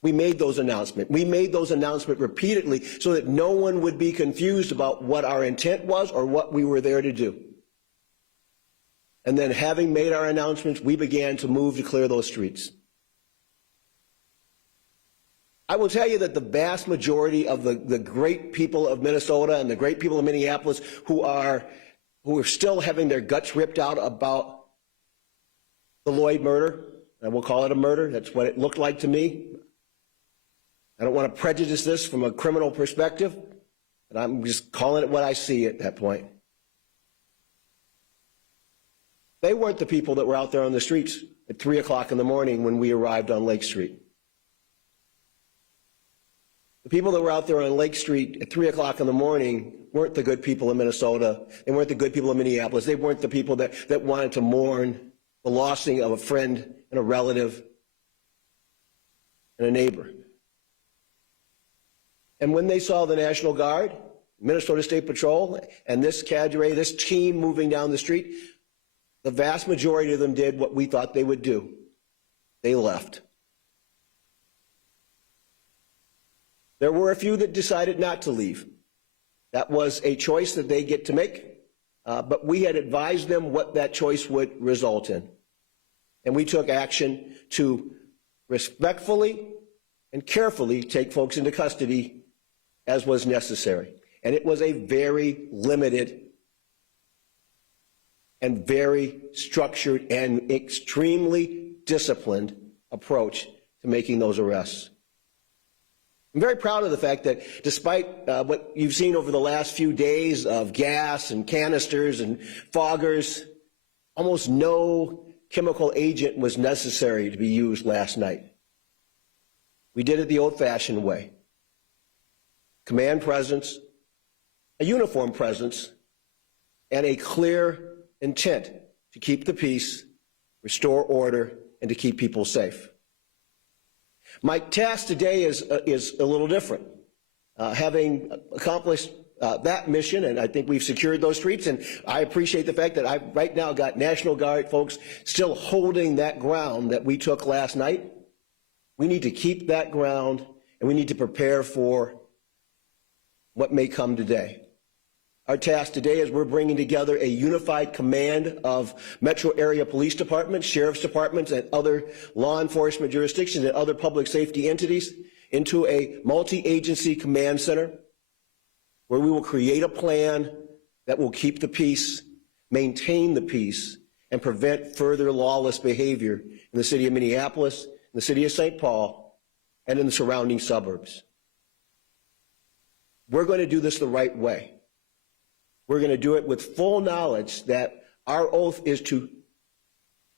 We made those announcements. We made those announcements repeatedly so that no one would be confused about what our intent was or what we were there to do. And then, having made our announcements, we began to move to clear those streets. I will tell you that the vast majority of the great people of Minnesota and the great people of Minneapolis who are still having their guts ripped out about the Floyd murder, and we'll call it a murder, that's what it looked like to me. I don't want to prejudice this from a criminal perspective, but I'm just calling it what I see at that point. They weren't the people that were out there on the streets at 3 o'clock in the morning when we arrived on Lake Street. The people that were out there on Lake Street at 3 o'clock in the morning weren't the good people in Minnesota. They weren't the good people in Minneapolis. They weren't the people that wanted to mourn the lossing of a friend and a relative and a neighbor. And when they saw the National Guard, Minnesota State Patrol, and this cadre, this team moving down the street, the vast majority of them did what we thought they would do. They left. There were a few that decided not to leave. That was a choice that they get to make, but we had advised them what that choice would result in. And we took action to respectfully and carefully take folks into custody as was necessary. And it was a very limited and very structured and extremely disciplined approach to making those arrests. I'm very proud of the fact that despite what you've seen over the last few days of gas and canisters and foggers, almost no chemical agent was necessary to be used last night. We did it the old-fashioned way. Command presence, a uniform presence, and a clear intent to keep the peace, restore order, and to keep people safe. My task today is a little different. Having accomplished that mission, and I think we've secured those streets, and I appreciate the fact that I've right now got National Guard folks still holding that ground that we took last night. We need to keep that ground, and we need to prepare for what may come today. Our task today is we're bringing together a unified command of metro area police departments, sheriff's departments, and other law enforcement jurisdictions and other public safety entities into a multi-agency command center where we will create a plan that will keep the peace, maintain the peace, and prevent further lawless behavior in the city of Minneapolis, in the city of St. Paul, and in the surrounding suburbs. We're going to do this the right way. We're going to do it with full knowledge that our oath is to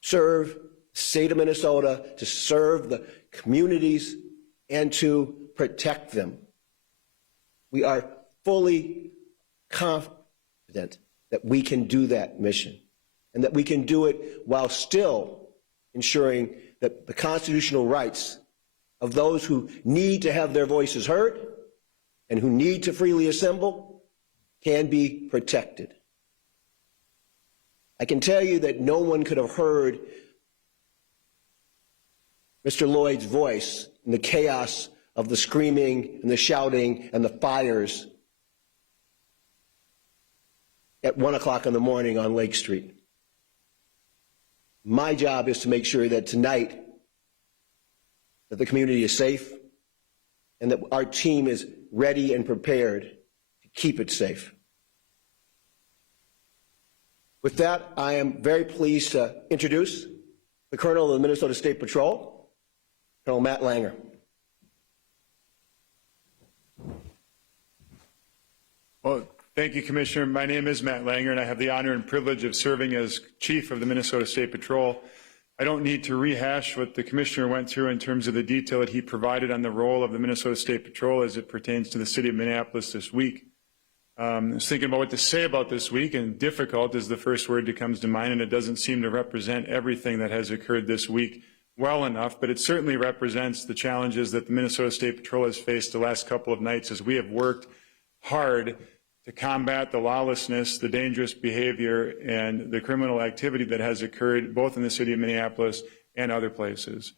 serve the state of Minnesota, to serve the communities, and to protect them. We are fully confident that we can do that mission and that we can do it while still ensuring that the constitutional rights of those who need to have their voices heard and who need to freely assemble can be protected. I can tell you that no one could have heard Mr. Lloyd's voice in the chaos of the screaming and the shouting and the fires at 1 o'clock in the morning on Lake Street. My job is to make sure that tonight that the community is safe and that our team is ready and prepared to keep it safe. With that, I am very pleased to introduce the Colonel of the Minnesota State Patrol, Colonel Matt Langer. Well, thank you, Commissioner. My name is Matt Langer, and I have the honor and privilege of serving as Chief of the Minnesota State Patrol. I don't need to rehash what the Commissioner went through in terms of the detail that he provided on the role of the Minnesota State Patrol as it pertains to the city of Minneapolis this week. I was thinking about what to say about this week, and difficult is the first word that comes to mind, and it doesn't seem to represent everything that has occurred this week well enough, but it certainly represents the challenges that the Minnesota State Patrol has faced the last couple of nights as we have worked hard to combat the lawlessness, the dangerous behavior, and the criminal activity that has occurred both in the city of Minneapolis and other places.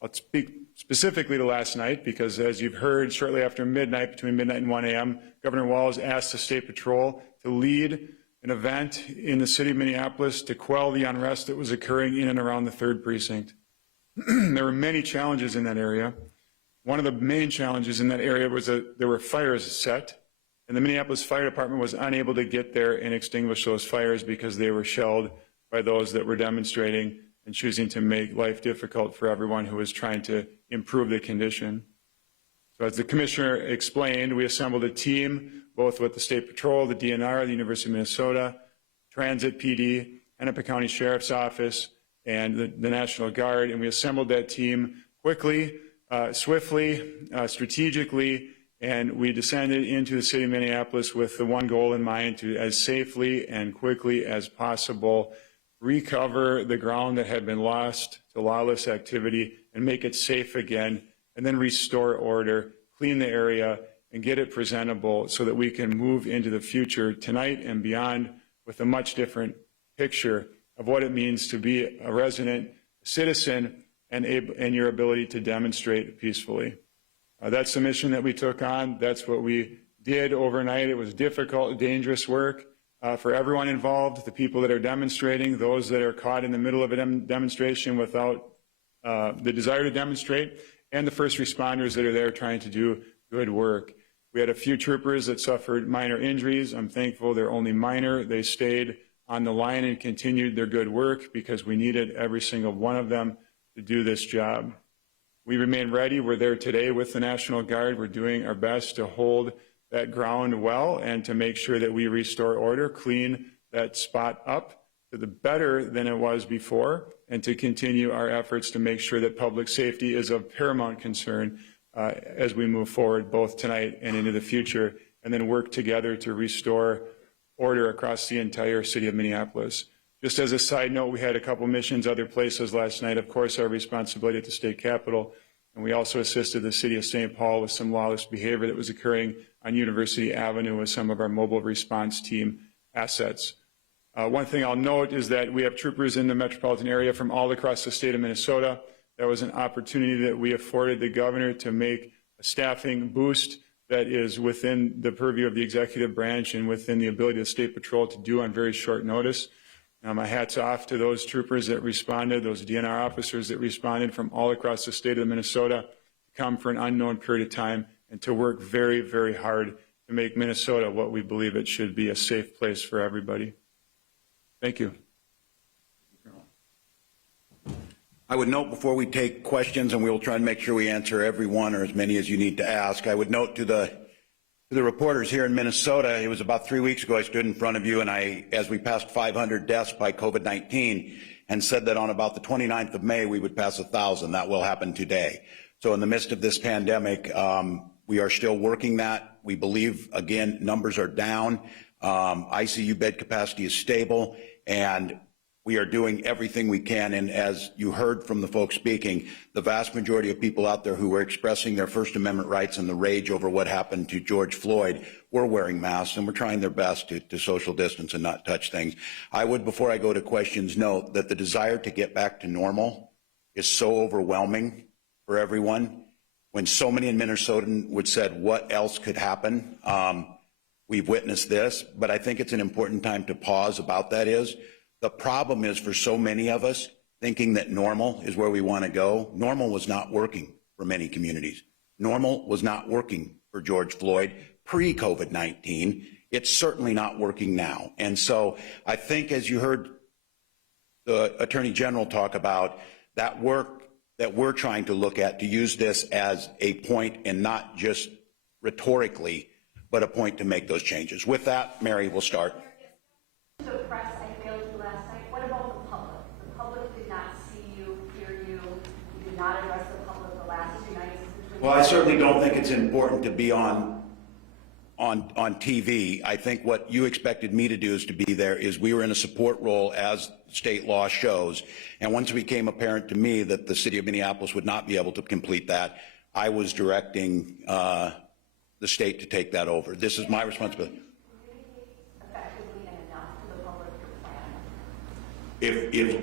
I'll speak specifically to last night because, as you've heard, shortly after midnight, between midnight and 1 a.m., Governor Walz asked the State Patrol to lead an event in the city of Minneapolis to quell the unrest that was occurring in and around the 3rd Precinct. There were many challenges in that area. One of the main challenges in that area was that there were fires set, and the Minneapolis Fire Department was unable to get there and extinguish those fires because they were shelled by those that were demonstrating and choosing to make life difficult for everyone who was trying to improve the condition. So as the Commissioner explained, we assembled a team, both with the State Patrol, the DNR, the University of Minnesota, Transit PD, Hennepin County Sheriff's Office, and the National Guard, and we assembled that team quickly, swiftly, strategically, And we descended into the city of Minneapolis with the one goal in mind to, as safely and quickly as possible, recover the ground that had been lost to lawless activity and make it safe again, and then restore order, clean the area, and get it presentable so that we can move into the future tonight and beyond with a much different picture of what it means to be a resident, citizen, and your ability to demonstrate peacefully. That's the mission that we took on. That's what we did overnight. It was difficult, dangerous work for everyone involved, the people that are demonstrating, those that are caught in the middle of a demonstration without the desire to demonstrate, and the first responders that are there trying to do good work. We had a few troopers that suffered minor injuries. I'm thankful they're only minor. They stayed on the line and continued their good work because we needed every single one of them to do this job. We remain ready. We're there today with the National Guard. We're doing our best to hold that ground well and to make sure that we restore order, clean that spot up to the better than it was before, and to continue our efforts to make sure that public safety is of paramount concern as we move forward both tonight and into the future, and then work together to restore order across the entire city of Minneapolis. Just as a side note, we had a couple missions other places last night. Of course, our responsibility at the state capitol, and we also assisted the city of St. Paul with some lawless behavior that was occurring on University Avenue with some of our mobile response team assets. One thing I'll note is that we have troopers in the metropolitan area from all across the state of Minnesota. That was an opportunity that we afforded the governor to make a staffing boost that is within the purview of the executive branch and within the ability of the State Patrol to do on very short notice. My hat's off to those troopers that responded, those DNR officers that responded from all across the state of Minnesota to come for an unknown period of time and to work very, very hard to make Minnesota what we believe it should be, a safe place for everybody. Thank you. I would note before we take questions, and we will try and make sure we answer every one or as many as you need to ask, I would note to the reporters here in Minnesota, it was about 3 weeks ago I stood in front of you and as we passed 500 deaths by COVID-19, and said that on about the 29th of May we would pass 1,000. That will happen today. So in the midst of this pandemic, we are still working that. We believe, again, numbers are down. ICU bed capacity is stable, and we are doing everything we can, and as you heard from the folks speaking, the vast majority of people out there who were expressing their First Amendment rights and the rage over what happened to George Floyd were wearing masks, and we're trying their best to social distance and not touch things. I would, before I go to questions, note that the desire to get back to normal is so overwhelming for everyone. When so many in Minnesota would said, what else could happen? We've witnessed this, but I think it's an important time to pause about that is, the problem is for so many of us thinking that normal is where we want to go. Normal was not working for many communities. Normal was not working for George Floyd pre-COVID-19. It's certainly not working now. And so I think, as you heard the Attorney General talk about, that work that we're trying to look at to use this as a point and not just rhetorically, but a point to make those changes. With that, Mary, we'll start. Not address the public the last 2 nights. Well, I certainly don't think it's important to be on TV. I think what you expected me to do is to be there is we were in a support role as state law shows. And once it became apparent to me that the city of Minneapolis would not be able to complete that, I was directing the state to take that over. This is my responsibility.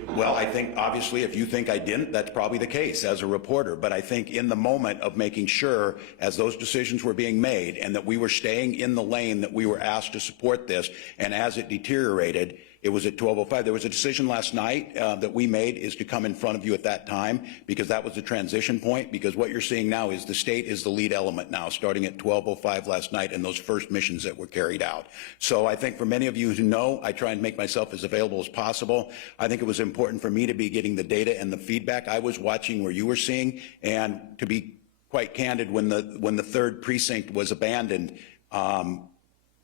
Well, I think obviously if you think I didn't, that's probably the case as a reporter. But I think in the moment of making sure, as those decisions were being made, and that we were staying in the lane that we were asked to support this, and as it deteriorated, it was at 12:05. There was a decision last night that we made is to come in front of you at that time, because that was the transition point, because what you're seeing now is the state is the lead element now, starting at 12:05 last night and those first missions that were carried out. So I think for many of you who know, I try and make myself as available as possible. I think it was important for me to be getting the data and the feedback. I was watching where you were seeing, and to be quite candid, when the third precinct was abandoned,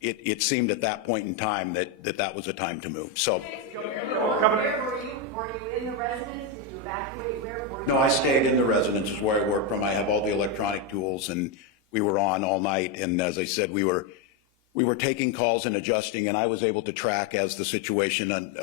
it seemed at that point in time that was a time to move. So. Were you in the residence? Did you evacuate? Where were you? No, I stayed in the residence is where I work from. I have all the electronic tools, and were on all night. And as I said, we were taking calls and adjusting, and I was able to track as the situation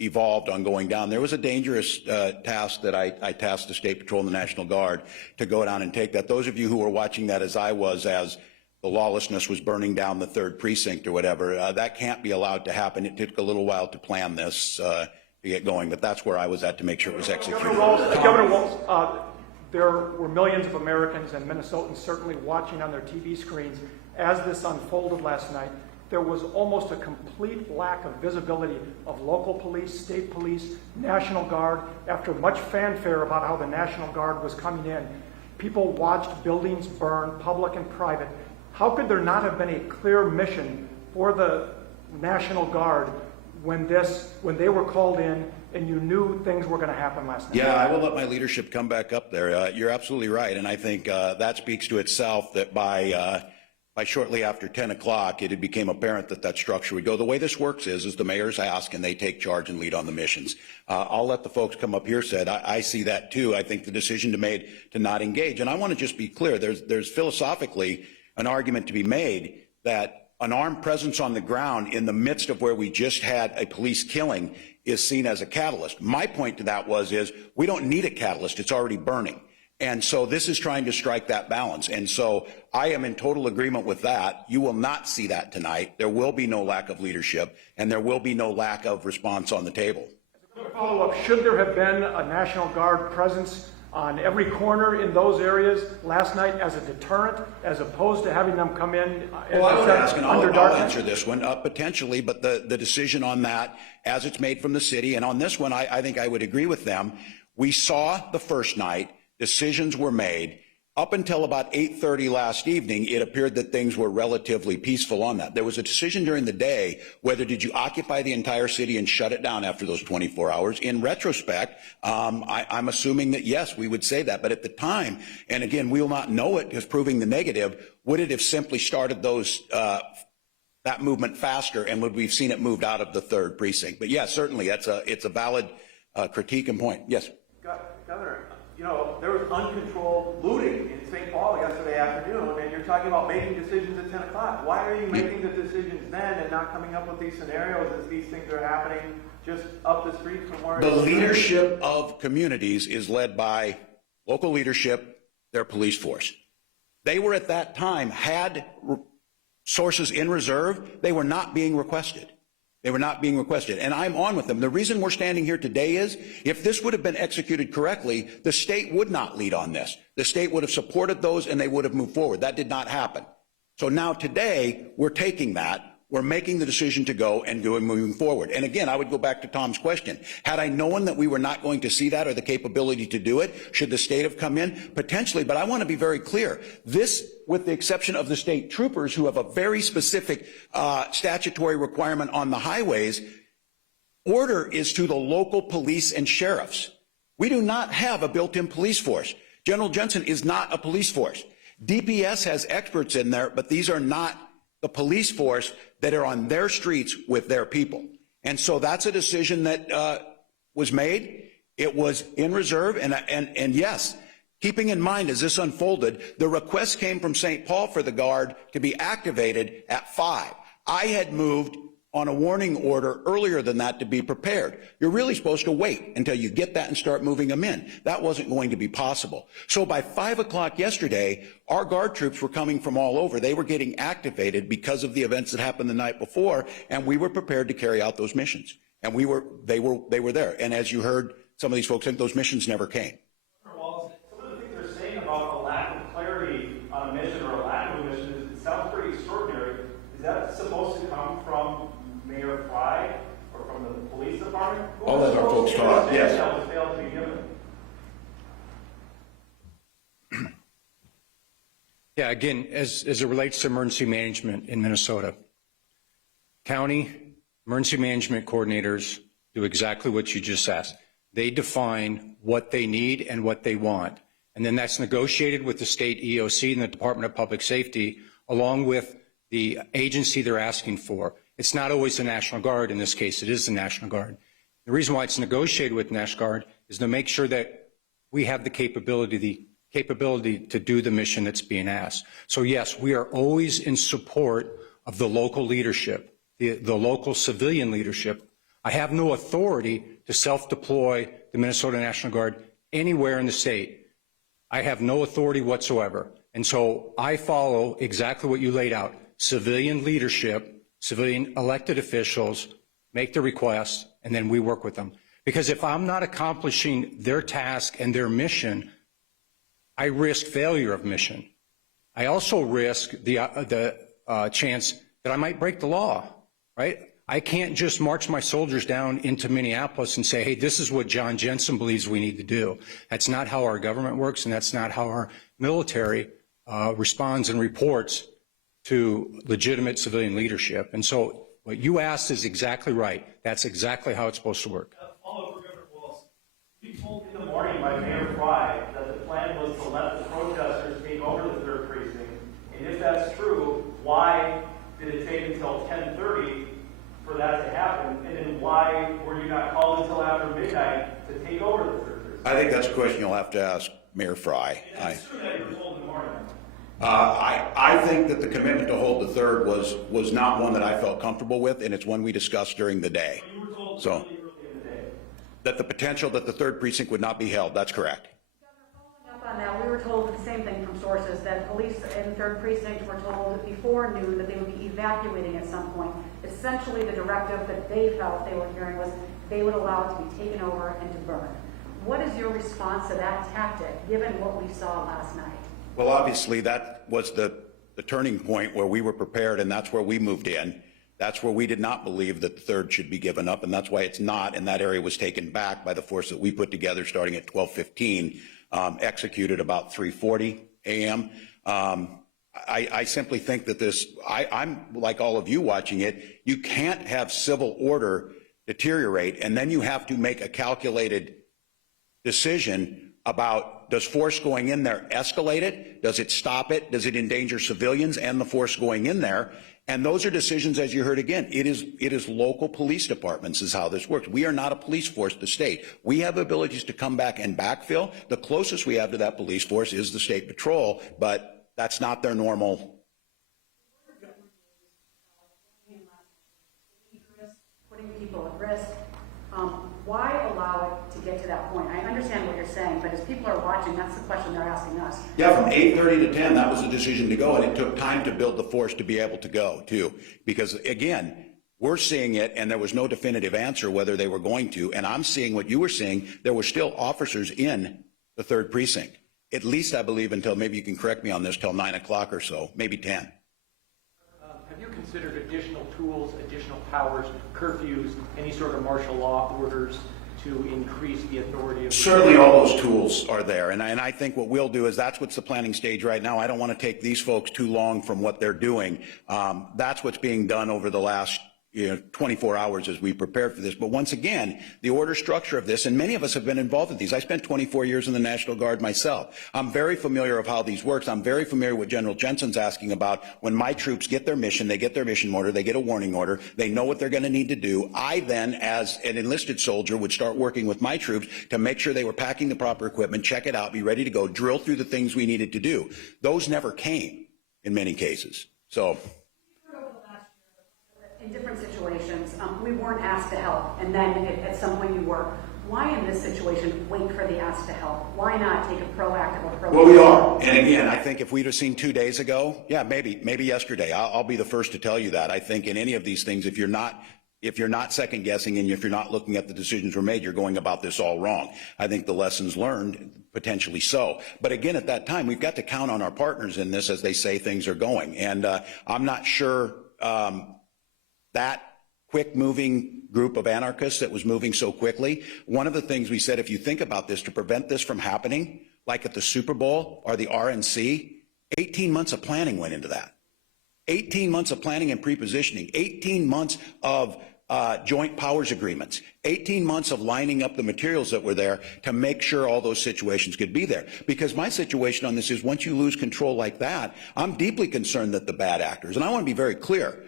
evolved on going down. There was a dangerous task that I tasked the State Patrol and the National Guard to go down and take that. Those of you who were watching that as I was, as the lawlessness was burning down the 3rd precinct or whatever, that can't be allowed to happen. It took a little while to plan this to get going, but that's where I was at to make sure it was executed. Governor Walz, there were millions of Americans and Minnesotans certainly watching on their TV screens as this unfolded last night. There was almost a complete lack of visibility of local police, state police, National Guard. After much fanfare about how the National Guard was coming in, people watched buildings burn, public and private. How could there not have been a clear mission for the National Guard when they were called in and you knew things were going to happen last night? Yeah, I will let my leadership come back up there. You're absolutely right, and I think that speaks to itself that by shortly after 10 o'clock, it became apparent that that structure would go. The way this works is the mayors ask and they take charge and lead on the missions. I'll let the folks come up here said, I see that too. I think the decision made to not engage, and I want to just be clear, there's philosophically an argument to be made that an armed presence on the ground in the midst of where we just had a police killing is seen as a catalyst. My point to that is we don't need a catalyst, it's already burning. And so this is trying to strike that balance. And so I am in total agreement with that. You will not see that tonight. There will be no lack of leadership, and there will be no lack of response on the table. Follow-up, should there have been a National Guard presence on every corner in those areas last night as a deterrent, as opposed to having them come in Well, I would ask, and I'll answer this one, potentially, but the decision on that, as it's made from the city, and on this one, I think I would agree with them. We saw the first night, decisions were made. Up until about 8:30 last evening, it appeared that things were relatively peaceful on that. There was a decision during the day whether did you occupy the entire city and shut it down after those 24 hours. In retrospect, I'm assuming that yes, we would say that. But at the time, and again, we will not know it as proving the negative, would it have simply started that movement faster, and would we have seen it moved out of the 3rd precinct? But yes, certainly, it's a valid critique and point. Yes. Governor, there was uncontrolled looting in St. Paul yesterday afternoon, and you're talking about making decisions at 10 o'clock. Why are you making the decisions then and not coming up with these scenarios as these things are happening just up the street from where... The leadership of communities is led by local leadership, their police force. They were at that time, had sources in reserve, they were not being requested. They were not being requested, and I'm on with them. The reason we're standing here today is, if this would have been executed correctly, the state would not lead on this. The state would have supported those, and they would have moved forward. That did not happen. So now today, we're taking that. We're making the decision to go and moving forward. And again, I would go back to Tom's question. Had I known that we were not going to see that or the capability to do it, should the state have come in? Potentially, but I want to be very clear. This, with the exception of the state troopers who have a very specific statutory requirement on the highways, order is to the local police and sheriffs. We do not have a built-in police force. General Jensen is not a police force. DPS has experts in there, but these are not the police force that are on their streets with their people. And so that's a decision that was made. It was in reserve, and yes, keeping in mind as this unfolded, the request came from St. Paul for the Guard to be activated at 5. I had moved on a warning order earlier than that to be prepared. You're really supposed to wait until you get that and start moving them in. That wasn't going to be possible. So by 5 o'clock yesterday, our Guard troops were coming from all over. They were getting activated because of the events that happened the night before, and we were prepared to carry out those missions. And they were there. And as you heard some of these folks think, those missions never came. Walz, some of the things they're saying about a lack of clarity on a mission or a lack of a mission, it sounds pretty extraordinary. Is that supposed to come from Mayor Fry or from the police department? I'll let our folks talk. Yes. That was failed to be given. Yeah, again, as it relates to emergency management in Minnesota, county emergency management coordinators do exactly what you just asked. They define what they need and what they want. And then that's negotiated with the state EOC and the Department of Public Safety, along with the agency they're asking for. It's not always the National Guard. In this case, it is the National Guard. The reason why it's negotiated with the National Guard is to make sure that we have the capability to capability to do the mission that's being asked. So yes, we are always in support of the local leadership, the local civilian leadership. I have no authority to self-deploy the Minnesota National Guard anywhere in the state. I have no authority whatsoever. And so I follow exactly what you laid out. Civilian leadership, civilian elected officials make the request, and then we work with them. Because if I'm not accomplishing their task and their mission, I risk failure of mission. I also risk the chance that I might break the law, right? I can't just march my soldiers down into Minneapolis and say, hey, this is what John Jensen believes we need to do. That's not how our government works, and that's not how our military responds and reports to legitimate civilian leadership. And so what you asked is exactly right. That's exactly how it's supposed to work. Follow-up for Governor Walz. You told in the morning by Mayor Fry that the plan was to let the protesters take over the 3rd precinct. And if that's true, why did it take until 10:30 for that to happen? And then why were you not called until after midnight to take over the 3rd precinct? I think that's a question you'll have to ask Mayor Fry. It's true that you were told in the morning. I think that the commitment to hold the 3rd was not one that I felt comfortable with, and it's one we discussed during the day. You were told So, really early in the day. that the potential that the 3rd precinct would not be held, that's correct. Following up on that, we were told the same thing from sources, that police in 3rd Precinct were told before noon that they would be evacuating at some point. Essentially, the directive that they felt they were hearing was they would allow it to be taken over and to burn. What is your response to that tactic, given what we saw last night? Well, obviously, that was the turning point where we were prepared, and that's where we moved in. That's where we did not believe that the 3rd should be given up, and that's why it's not, and that area was taken back by the force that we put together starting at 12:15, executed about 3:40 a.m. I simply think that I'm like all of you watching it, you can't have civil order deteriorate, and then you have to make a calculated decision about, does force going in there escalate it? Does it stop it? Does it endanger civilians and the force going in there? And those are decisions, as you heard again, it is local police departments is how this works. We are not a police force, the state. We have abilities to come back and backfill. The closest we have to that police force is the state patrol, but that's not their normal. Putting people at risk. Why allow it to get to that point? I understand what you're saying, but as people are watching, that's the question they're asking us. Yeah, from 8:30 to 10, that was the decision to go, and it took time to build the force to be able to go, too. Because, again, we're seeing it, and there was no definitive answer whether they were going to, and I'm seeing what you were seeing. There were still officers in the 3rd precinct, at least, I believe, until, maybe you can correct me on this, till 9 o'clock or so, maybe 10. Have you considered additional tools, additional powers, curfews, any sort of martial law orders to increase the authority of the... Certainly all those tools are there, and I think what we'll do is that's what's the planning stage right now. I don't want to take these folks too long from what they're doing. That's what's being done over the last 24 hours as we prepared for this. But once again, the order structure of this, and many of us have been involved in these. I spent 24 years in the National Guard myself. I'm very familiar of how these works. I'm very familiar with General Jensen's asking about when my troops get their mission, they get their mission order, they get a warning order, they know what they're going to need to do. I then, as an enlisted soldier, would start working with my troops to make sure they were packing the proper equipment, check it out, be ready to go, drill through the things we needed to do. Those never came in many cases. So... In different situations, we weren't asked to help, and then at some point you were. Why in this situation wait for the ask to help? Why not take a proactive approach? Well, we are. And again, I think if we'd have seen 2 days ago, yeah, maybe yesterday, I'll be the first to tell you that. I think in any of these things, if you're not second guessing and if you're not looking at the decisions were made, you're going about this all wrong. I think the lessons learned, potentially so. But again, at that time, we've got to count on our partners in this as they say things are going. And I'm not sure that quick-moving group of anarchists that was moving so quickly. One of the things we said, if you think about this, to prevent this from happening, like at the Super Bowl or the RNC, 18 months of planning went into that. 18 months of planning and pre-positioning, 18 months of joint powers agreements, 18 months of lining up the materials that were there to make sure all those situations could be there. Because my situation on this is once you lose control like that, I'm deeply concerned that the bad actors, and I want to be very clear,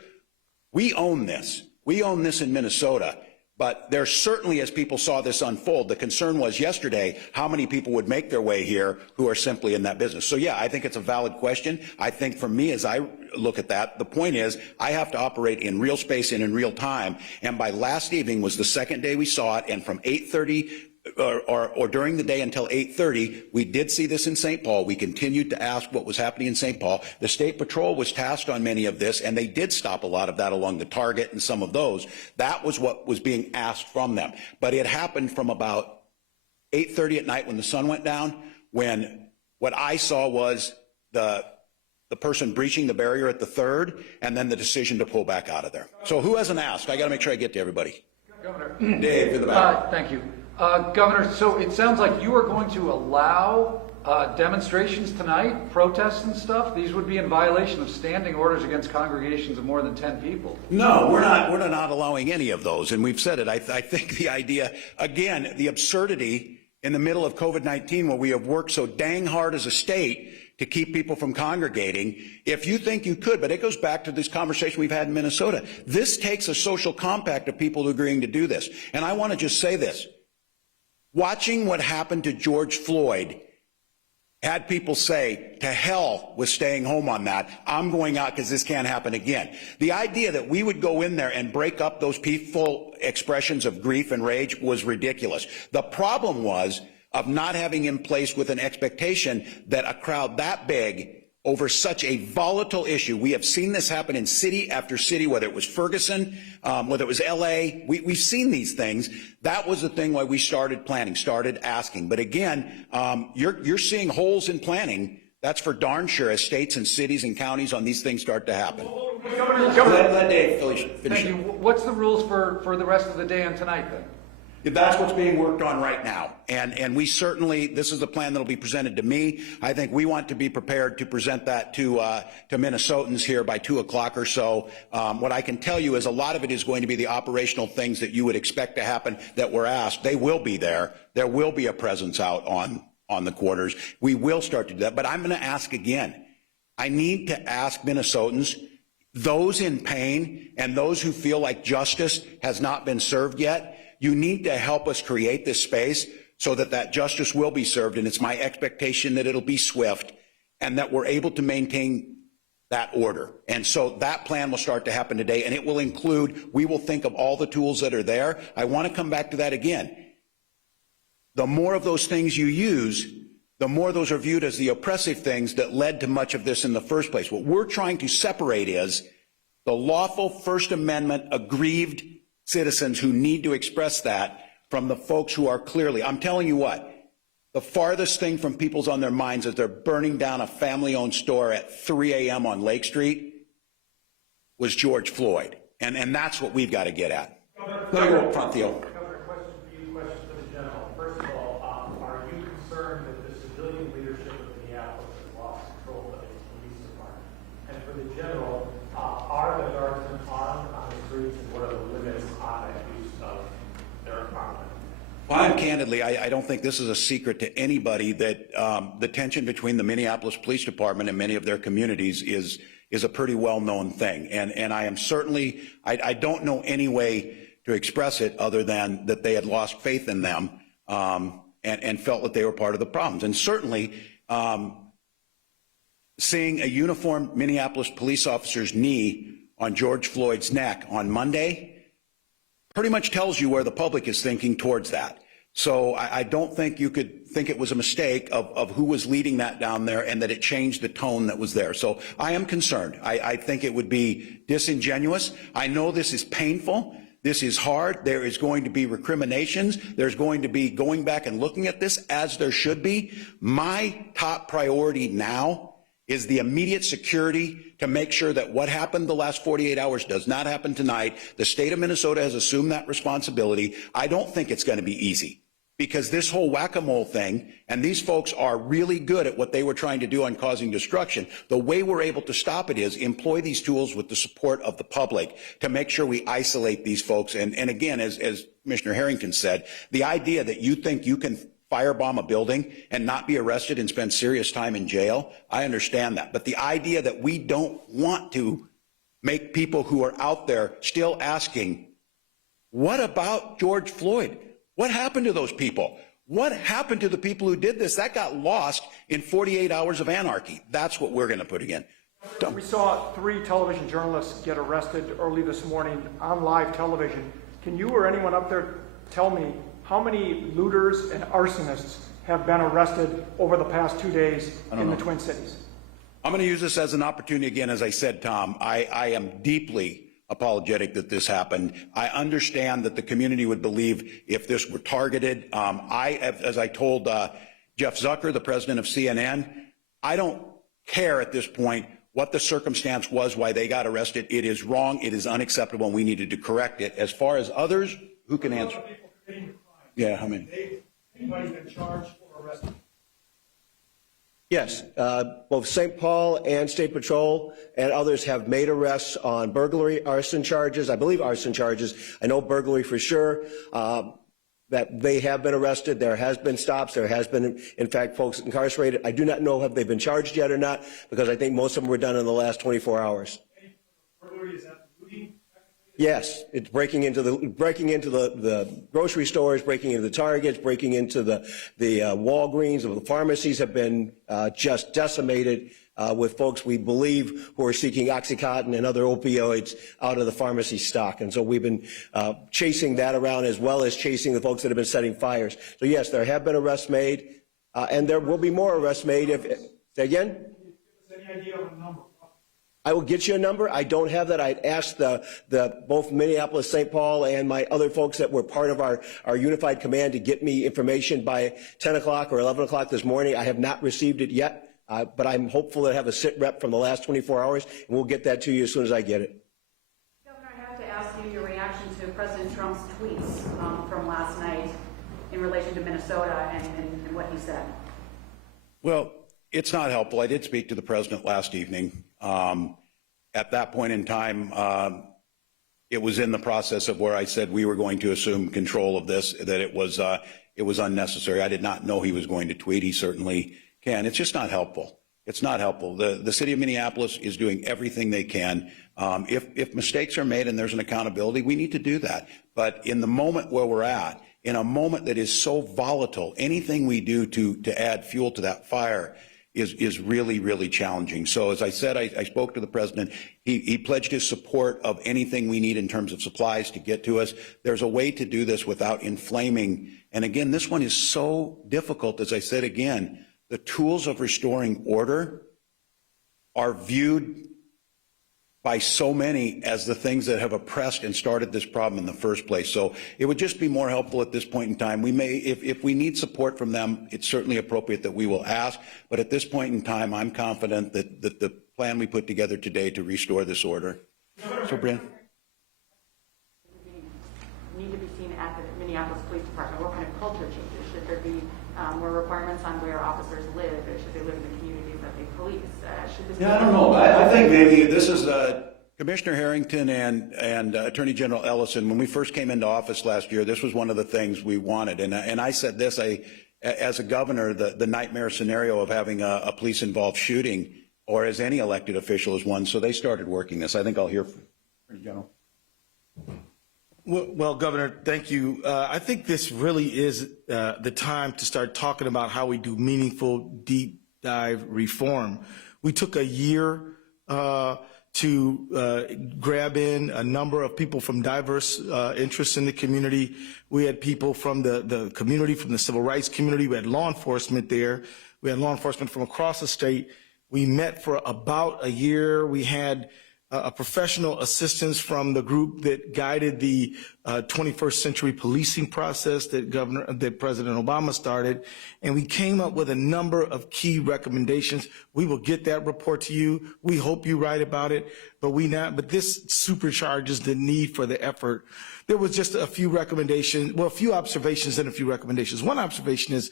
we own this. We own this in Minnesota. But there certainly, as people saw this unfold, the concern was yesterday how many people would make their way here who are simply in that business. So yeah, I think it's a valid question. I think for me, as I look at that, the point is I have to operate in real space and in real time. And by last evening was the second day we saw it, and from 8:30 or during the day until 8:30, we did see this in St. Paul. We continued to ask what was happening in St. Paul. The State Patrol was tasked on many of this, and they did stop a lot of that along the Target and some of those. That was what was being asked from them. But it happened from about 8:30 at night when the sun went down, when what I saw was the person breaching the barrier at the 3rd, and then the decision to pull back out of there. So who hasn't asked? I got to make sure I get to everybody. Governor. Dave, in the back. Thank you. Governor, so it sounds like you are going to allow demonstrations tonight, protests and stuff. These would be in violation of standing orders against congregations of more than 10 people. No, we're not allowing any of those. And we've said it. I think the idea, again, the absurdity in the middle of COVID-19 where we have worked so dang hard as a state to keep people from congregating, if you think you could, but it goes back to this conversation we've had in Minnesota. This takes a social compact of people agreeing to do this. And I want to just say this. Watching what happened to George Floyd had people say, to hell with staying home on that. I'm going out because this can't happen again. The idea that we would go in there and break up those peaceful expressions of grief and rage was ridiculous. The problem was of not having in place with an expectation that a crowd that big over such a volatile issue. We have seen this happen in city after city, whether it was Ferguson, whether it was LA. We've seen these things. That was the thing why we started planning, started asking. But again, you're seeing holes in planning. That's for darn sure as states and cities and counties on these things start to happen. Let Dave finish. Thank you. What's the rules for the rest of the day and tonight then? That's what's being worked on right now. And we certainly, this is a plan that will be presented to me. I think we want to be prepared to present that to Minnesotans here by 2 o'clock or so. What I can tell you is a lot of it is going to be the operational things that you would expect to happen that were asked. They will be there. There will be a presence out on the quarters. We will start to do that. But I'm going to ask again. I need to ask Minnesotans, those in pain and those who feel like justice has not been served yet, you need to help us create this space so that justice will be served, and it's my expectation that it'll be swift and that we're able to maintain that order. And so that plan will start to happen today, and it will include, we will think of all the tools that are there. I want to come back to that again. The more of those things you use, the more those are viewed as the oppressive things that led to much of this in the first place. What we're trying to separate is the lawful First Amendment aggrieved citizens who need to express that from the folks who are clearly, I'm telling you what, the farthest thing from people's on their minds as they're burning down a family-owned store at 3 a.m. on Lake Street was George Floyd. And that's what we've got to get at. Let me go up front, Theo. Governor, question for you, question for the general. First of all, are you concerned that the civilian leadership of Minneapolis has lost control of its police department? And for the general, are the guardsmen armed on the streets, and what are the limits on that use of their armament? Well, candidly, I don't think this is a secret to anybody that the tension between the Minneapolis Police Department and many of their communities is a pretty well-known thing. And I am certainly, I don't know any way to express it other than that they had lost faith in them and felt that they were part of the problems. And certainly, seeing a uniformed Minneapolis police officer's knee on George Floyd's neck on Monday pretty much tells you where the public is thinking towards that. So I don't think you could think it was a mistake of who was leading that down there and that it changed the tone that was there. So I am concerned. I think it would be disingenuous. I know this is painful. This is hard. There is going to be recriminations. There's going to be going back and looking at this, as there should be. My top priority now is the immediate security to make sure that what happened the last 48 hours does not happen tonight. The state of Minnesota has assumed that responsibility. I don't think it's going to be easy, because this whole whack-a-mole thing, and these folks are really good at what they were trying to do on causing destruction. The way we're able to stop it is employ these tools with the support of the public to make sure we isolate these folks. And again, as Commissioner Harrington said, the idea that you think you can firebomb a building and not be arrested and spend serious time in jail, I understand that. But the idea that we don't want to make people who are out there still asking, What about George Floyd? What happened to those people? What happened to the people who did this? That got lost in 48 hours of anarchy. That's what we're going to put again. We saw 3 television journalists get arrested early this morning on live television. Can you or anyone up there tell me how many looters and arsonists have been arrested over the past 2 days in the Twin Cities? I'm going to use this as an opportunity again. As I said, Tom, I am deeply apologetic that this happened. I understand that the community would believe if this were targeted. As I told Jeff Zucker, the president of CNN, I don't care at this point what the circumstance was, why they got arrested. It is wrong. It is unacceptable, and we needed to correct it. As far as others, who can answer? Yeah, how many? Anybody been charged or arrested? Yes, both St. Paul and State Patrol and others have made arrests on burglary, arson charges, I believe arson charges. I know burglary for sure, that they have been arrested. There has been stops. There has been, in fact, folks incarcerated. I do not know if they've been charged yet or not, because I think most of them were done in the last 24 hours. Burglary, is that looting? Yes, it's breaking into the grocery stores, breaking into the Targets, breaking into the Walgreens. The pharmacies have been just decimated with folks we believe who are seeking Oxycontin and other opioids out of the pharmacy stock. And so we've been chasing that around, as well as chasing the folks that have been setting fires. So yes, there have been arrests made, and there will be more arrests made. Say again? Any idea of a number? I will get you a number. I don't have that. I'd asked both Minneapolis, St. Paul, and my other folks that were part of our unified command to get me information by 10 o'clock or 11 o'clock this morning. I have not received it yet, but I'm hopeful to have a sit rep from the last 24 hours, and we'll get that to you as soon as I get it. Governor, I have to ask you your reaction to President Trump's tweets from last night in relation to Minnesota and what he said. Well, it's not helpful. I did speak to the president last evening. At that point in time, it was in the process of where I said we were going to assume control of this, that it was unnecessary. I did not know he was going to tweet. He certainly can. It's just not helpful. It's not helpful. The city of Minneapolis is doing everything they can. If mistakes are made and there's an accountability, we need to do that. But in the moment where we're at, in a moment that is so volatile, anything we do to add fuel to that fire is really, really challenging. So as I said, I spoke to the president. He pledged his support of anything we need in terms of supplies to get to us. There's a way to do this without inflaming. And again, this one is so difficult. As I said again, the tools of restoring order are viewed by so many as the things that have oppressed and started this problem in the first place. So it would just be more helpful at this point in time. We may, if we need support from them, it's certainly appropriate that we will ask. But at this point in time, I'm confident that the plan we put together today to restore this order. So, Brian? Need to be seen at the Minneapolis Police Department. What kind of culture changes? Should there be more requirements on where officers live? Should they live in the communities that they police? Should this I don't know. I think maybe this is Commissioner Harrington and Attorney General Ellison. When we first came into office last year, this was one of the things we wanted. And I said this, as a governor, the nightmare scenario of having a police-involved shooting, or as any elected official, is one. So they started working this. I think I'll hear from Attorney General. Well, Governor, thank you. I think this really is the time to start talking about how we do meaningful, deep dive reform. We took a year to grab in a number of people from diverse interests in the community. We had people from the community, from the civil rights community. We had law enforcement there. We had law enforcement from across the state. We met for about a year. We had a professional assistance from the group that guided the 21st century policing process that President Obama started, and we came up with a number of key recommendations. We will get that report to you. We hope you write about it, but this supercharges the need for the effort. There was just a few recommendations, well, a few observations and a few recommendations. One observation is,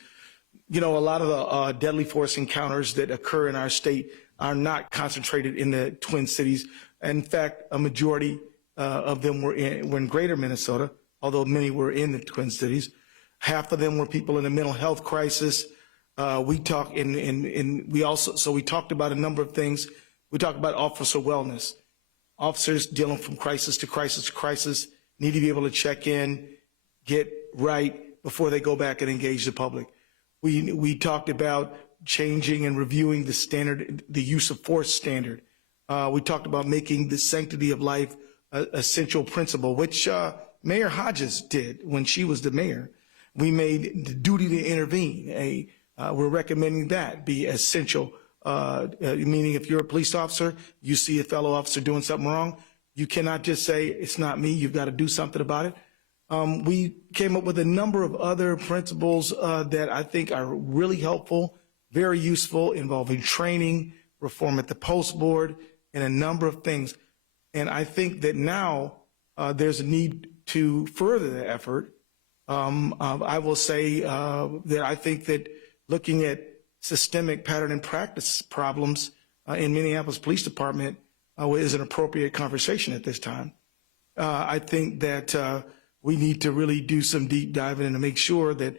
a lot of the deadly force encounters that occur in our state are not concentrated in the Twin Cities. In fact, a majority of them were in greater Minnesota, although many were in the Twin Cities. Half of them were people in a mental health crisis. We talked about a number of things. We talked about officer wellness, officers dealing from crisis to crisis to crisis, need to be able to check in, get right before they go back and engage the public. We talked about changing and reviewing the standard, the use of force standard. We talked about making the sanctity of life an essential principle, which Mayor Hodges did when she was the mayor. We made the duty to intervene. We're recommending that be essential, meaning if you're a police officer, you see a fellow officer doing something wrong, you cannot just say, it's not me, you've got to do something about it. We came up with a number of other principles that I think are really helpful, very useful, involving training, reform at the post board, and a number of things. And I think that now there's a need to further the effort. I will say that I think that looking at systemic pattern and practice problems in Minneapolis Police Department is an appropriate conversation at this time. I think that we need to really do some deep diving and to make sure that,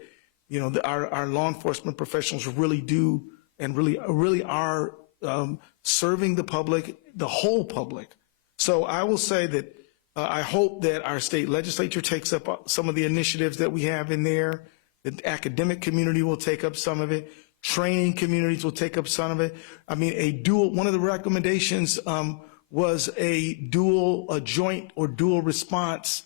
you know, our law enforcement professionals really do and really are serving the public, the whole public. So I will say that I hope that our state legislature takes up some of the initiatives that we have in there. The academic community will take up some of it. Training communities will take up some of it. I mean, one of the recommendations was a joint or dual response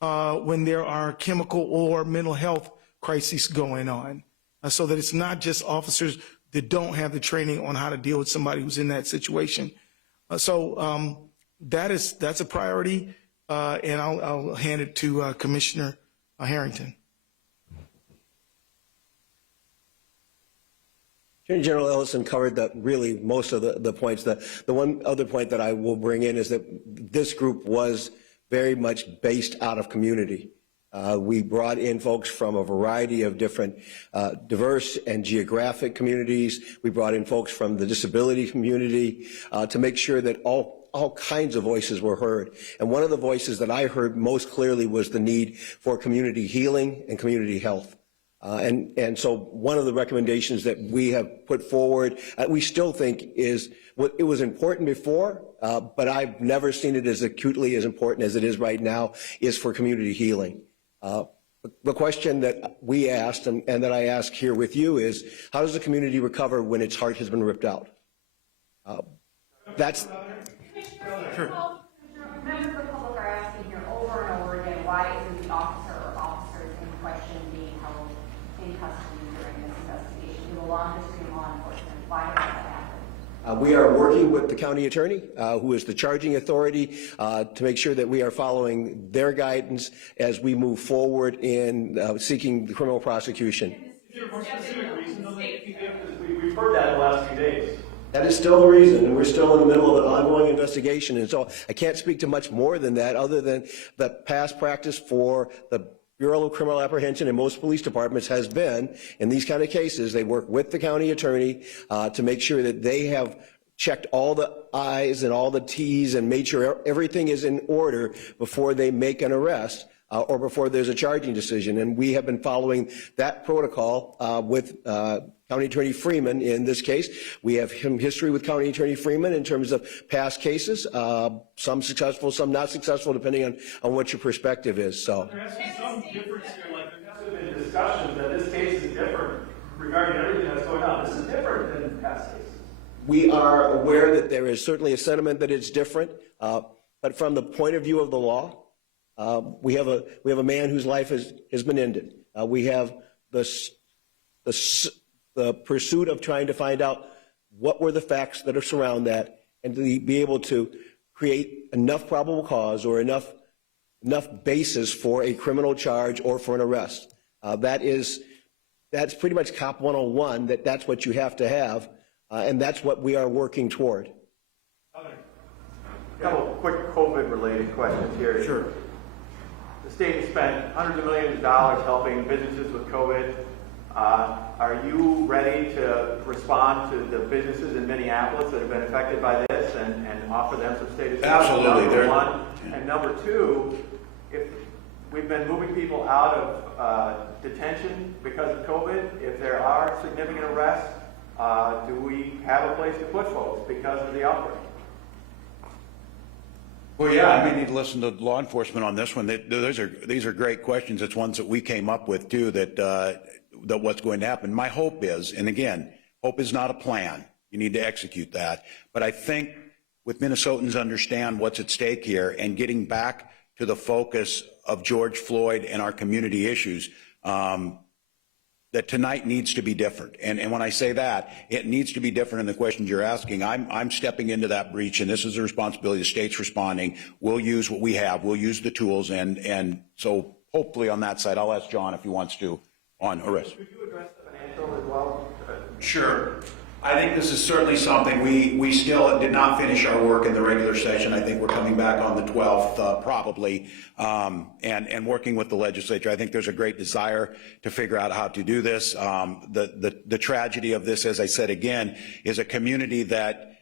when there are chemical or mental health crises going on, so that it's not just officers that don't have the training on how to deal with somebody who's in that situation. So that's a priority, and I'll hand it to Commissioner Harrington. Attorney General Ellison covered really most of the points. The one other point that I will bring in is that this group was very much based out of community. We brought in folks from a variety of different diverse and geographic communities. We brought in folks from the disability community to make sure that all kinds of voices were heard. And one of the voices that I heard most clearly was the need for community healing and community health. And so one of the recommendations that we have put forward, we still think it was important before, but I've never seen it as acutely as important as it is right now, is for community healing. The question that we asked and that I ask here with you is, how does the community recover when its heart has been ripped out? That's... Sure. Members of the public are asking here over and over again, why isn't the officer or officers in question being held in custody during this investigation? We have a long history of law enforcement. Why has that happened? We are working with the county attorney, who is the charging authority, to make sure that we are following their guidance as we move forward in seeking the criminal prosecution. Is there a more specific reason though that you can give? Because we've heard that in the last few days. That is still the reason, and we're still in the middle of an ongoing investigation, and so I can't speak to much more than that, other than the past practice for the Bureau of Criminal Apprehension and most police departments has been, in these kind of cases, they work with the county attorney to make sure that they have checked all the I's and all the T's and made sure everything is in order before they make an arrest or before there's a charging decision. And we have been following that protocol with County Attorney Freeman in this case. We have history with County Attorney Freeman in terms of past cases, some successful, some not successful, depending on what your perspective is. So there has to be some difference here, like there has to have been discussion that this case is different regarding everything that's going on. This is different than past cases. We are aware that there is certainly a sentiment that it's different, but from the point of view of the law, we have a man whose life has been ended. We have the pursuit of trying to find out what were the facts that are surround that, and to be able to create enough probable cause or enough basis for a criminal charge or for an arrest. That's pretty much Cop 101. That's what you have to have, and that's what we are working toward. A couple quick COVID-related questions here. Sure. The state has spent hundreds of millions of dollars helping businesses with COVID. Are you ready to respond to the businesses in Minneapolis that have been affected by this and offer them some state assistance? Absolutely. Number one. And number two, if we've been moving people out of detention because of COVID, if there are significant arrests, do we have a place to put folks because of the outbreak? Well, yeah, I may need to listen to law enforcement on this one. These are great questions. It's ones that we came up with too, that what's going to happen. My hope is, and again, hope is not a plan. You need to execute that. But I think with Minnesotans understand what's at stake here and getting back to the focus of George Floyd and our community issues, that tonight needs to be different. And when I say that, it needs to be different in the questions you're asking. I'm stepping into that breach, and this is the responsibility. The state's responding. We'll use what we have. We'll use the tools. And so hopefully on that side, I'll ask John if he wants to on arrest. Could you address the financial as well? Sure. I think this is certainly something we still did not finish our work in the regular session. I think we're coming back on the 12th probably, and working with the legislature. I think there's a great desire to figure out how to do this. The tragedy of this, as I said again, is a community that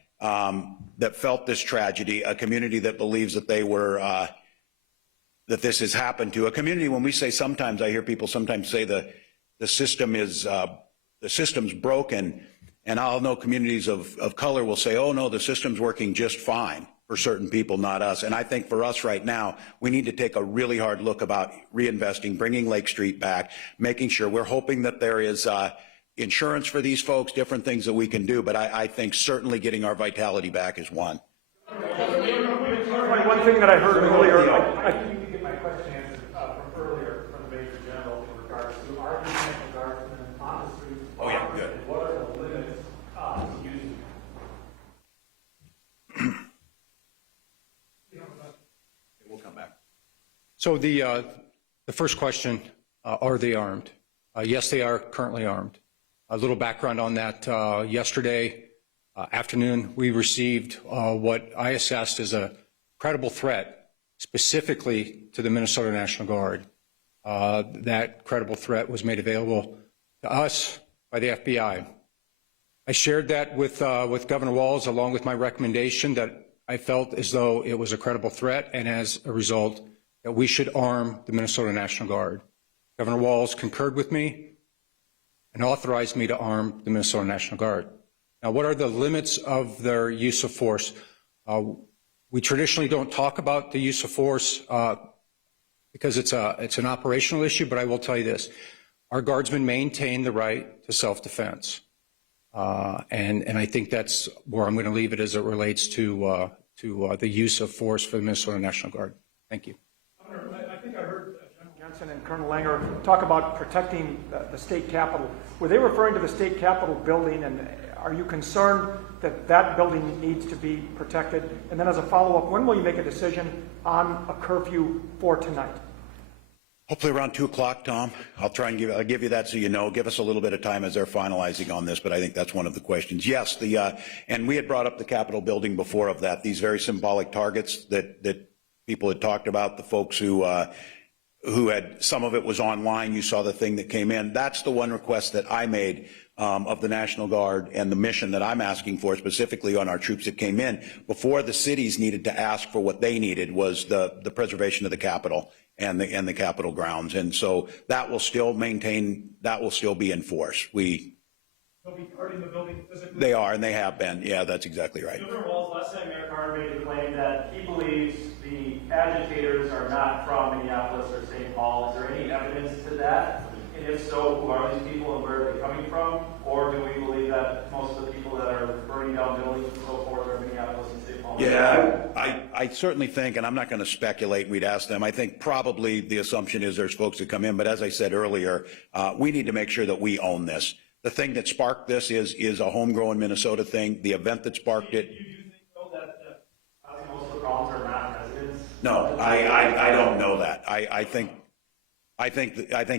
felt this tragedy, a community that believes that they were that this has happened to, a community. When we say sometimes, I hear people sometimes say the system is the system's broken. And I'll know communities of color will say, oh, no, the system's working just fine for certain people, not us. And I think for us right now, we need to take a really hard look about reinvesting, bringing Lake Street back, making sure. We're hoping that there is insurance for these folks, different things that we can do. But I think certainly getting our vitality back is one. One thing that I heard earlier, I think you can get my question answered from earlier from the Major General in regards to our National Guardsmen on the streets. Oh, yeah, good. What are the limits to using? We'll come back. So the first question, are they armed? Yes, they are currently armed. A little background on that. Yesterday afternoon, we received what I assessed as a credible threat specifically to the Minnesota National Guard. That credible threat was made available to us by the FBI. I shared that with Governor Walz along with my recommendation that I felt as though it was a credible threat, and as a result that we should arm the Minnesota National Guard. Governor Walz concurred with me and authorized me to arm the Minnesota National Guard. Now, what are the limits of their use of force? We traditionally don't talk about the use of force because it's an operational issue, but I will tell you this. Our guardsmen maintain the right to self-defense. And I think that's where I'm going to leave it as it relates to the use of force for the Minnesota National Guard. Thank you. I think I heard General Jensen and Colonel Langer talk about protecting the state capitol. Were they referring to the state capitol building, and are you concerned that that building needs to be protected? And then as a follow-up, when will you make a decision on a curfew for tonight? Hopefully around 2 o'clock, Tom. I'll try and I'll give you that so you know. Give us a little bit of time as they're finalizing on this, but I think that's one of the questions. Yes, and we had brought up the Capitol building before of that. These very symbolic targets that people had talked about, the folks who had, some of it was online. You saw the thing that came in. That's the one request that I made of the National Guard, and the mission that I'm asking for specifically on our troops that came in before the cities needed to ask for what they needed was the preservation of the Capitol and the Capitol grounds. And so that will still maintain, that will still be in force. They'll be guarding the building physically? They are, and they have been. Yeah, that's exactly right. Governor Walz, last time Mayor Carter made the claim that he believes the agitators are not from Minneapolis or St. Paul. Is there any evidence to that? And if so, who are these people and where are they coming from? Or do we believe that most of the people that are burning down buildings and so forth are Minneapolis and St. Paul? Yeah, I certainly think, and I'm not going to speculate, we'd ask them, I think probably the assumption is there's folks that come in, but as I said earlier, we need to make sure that we own this. The thing that sparked this is a homegrown Minnesota thing. The event that sparked it. Do you think, though, that most of the problems are not residents? No, I don't know that. I think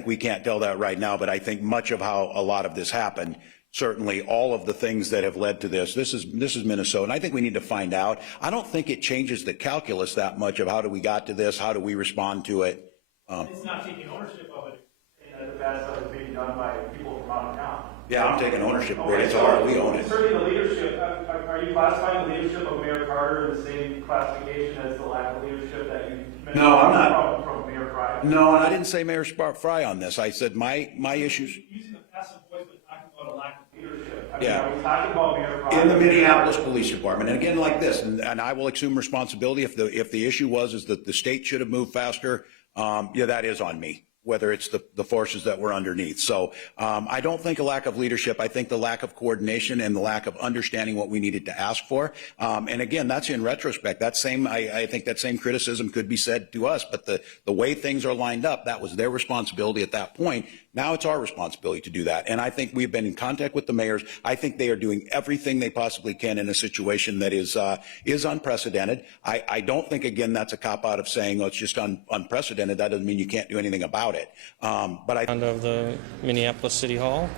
we can't tell that right now, but I think much of how a lot of this happened, certainly all of the things that have led to this is Minnesota, and I think we need to find out. I don't think it changes the calculus that much of how do we got to this, how do we respond to it. It's not taking ownership of it, and that the bad stuff is being done by people from out of town. Yeah, I'm taking ownership of it. It's ours. We own it. Concerning the leadership, are you classifying the leadership of Mayor Carter in the same classification as the lack of leadership that you mentioned? No, I'm not. From Mayor Fry? No, and I didn't say Mayor Fry on this. I said my issues. Using the passive voice, but talking about a lack of leadership. Yeah. Are we talking about Mayor Fry? In the Minneapolis Police Department, and again, like this, and I will assume responsibility if the issue is that the state should have moved faster. Yeah, that is on me, whether it's the forces that were underneath. So I don't think a lack of leadership. I think the lack of coordination and the lack of understanding what we needed to ask for. And again, that's in retrospect. I think that same criticism could be said to us, but the way things are lined up, that was their responsibility at that point. Now it's our responsibility to do that. And I think we've been in contact with the mayors. I think they are doing everything they possibly can in a situation that is unprecedented. I don't think, again, that's a cop-out of saying, oh, it's just unprecedented. That doesn't mean you can't do anything about it. But I of the Minneapolis City Hall.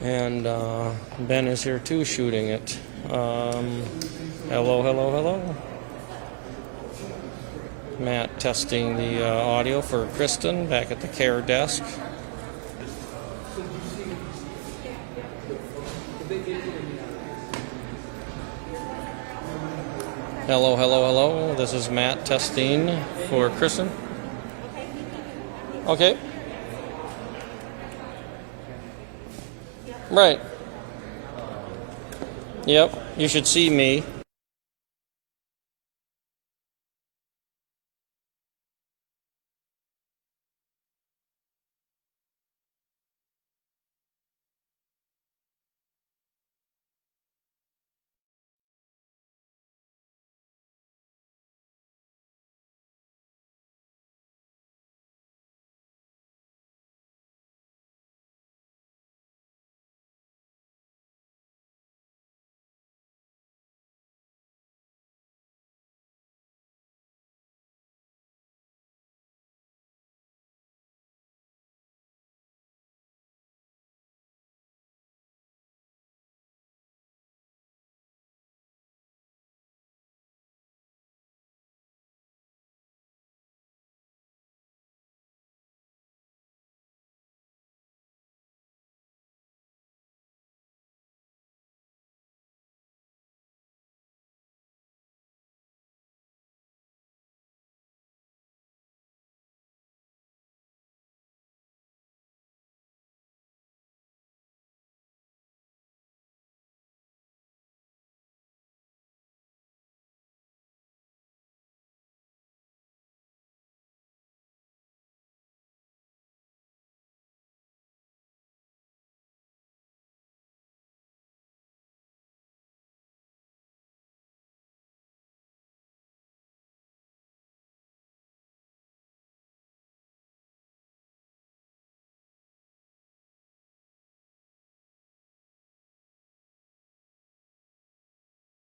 And Ben is here too, shooting it. Hello, hello, hello. Matt testing the audio for Kristen back at the care desk. Hello, hello, hello. This is Matt testing for Kristen. Okay. Right. Yep, you should see me.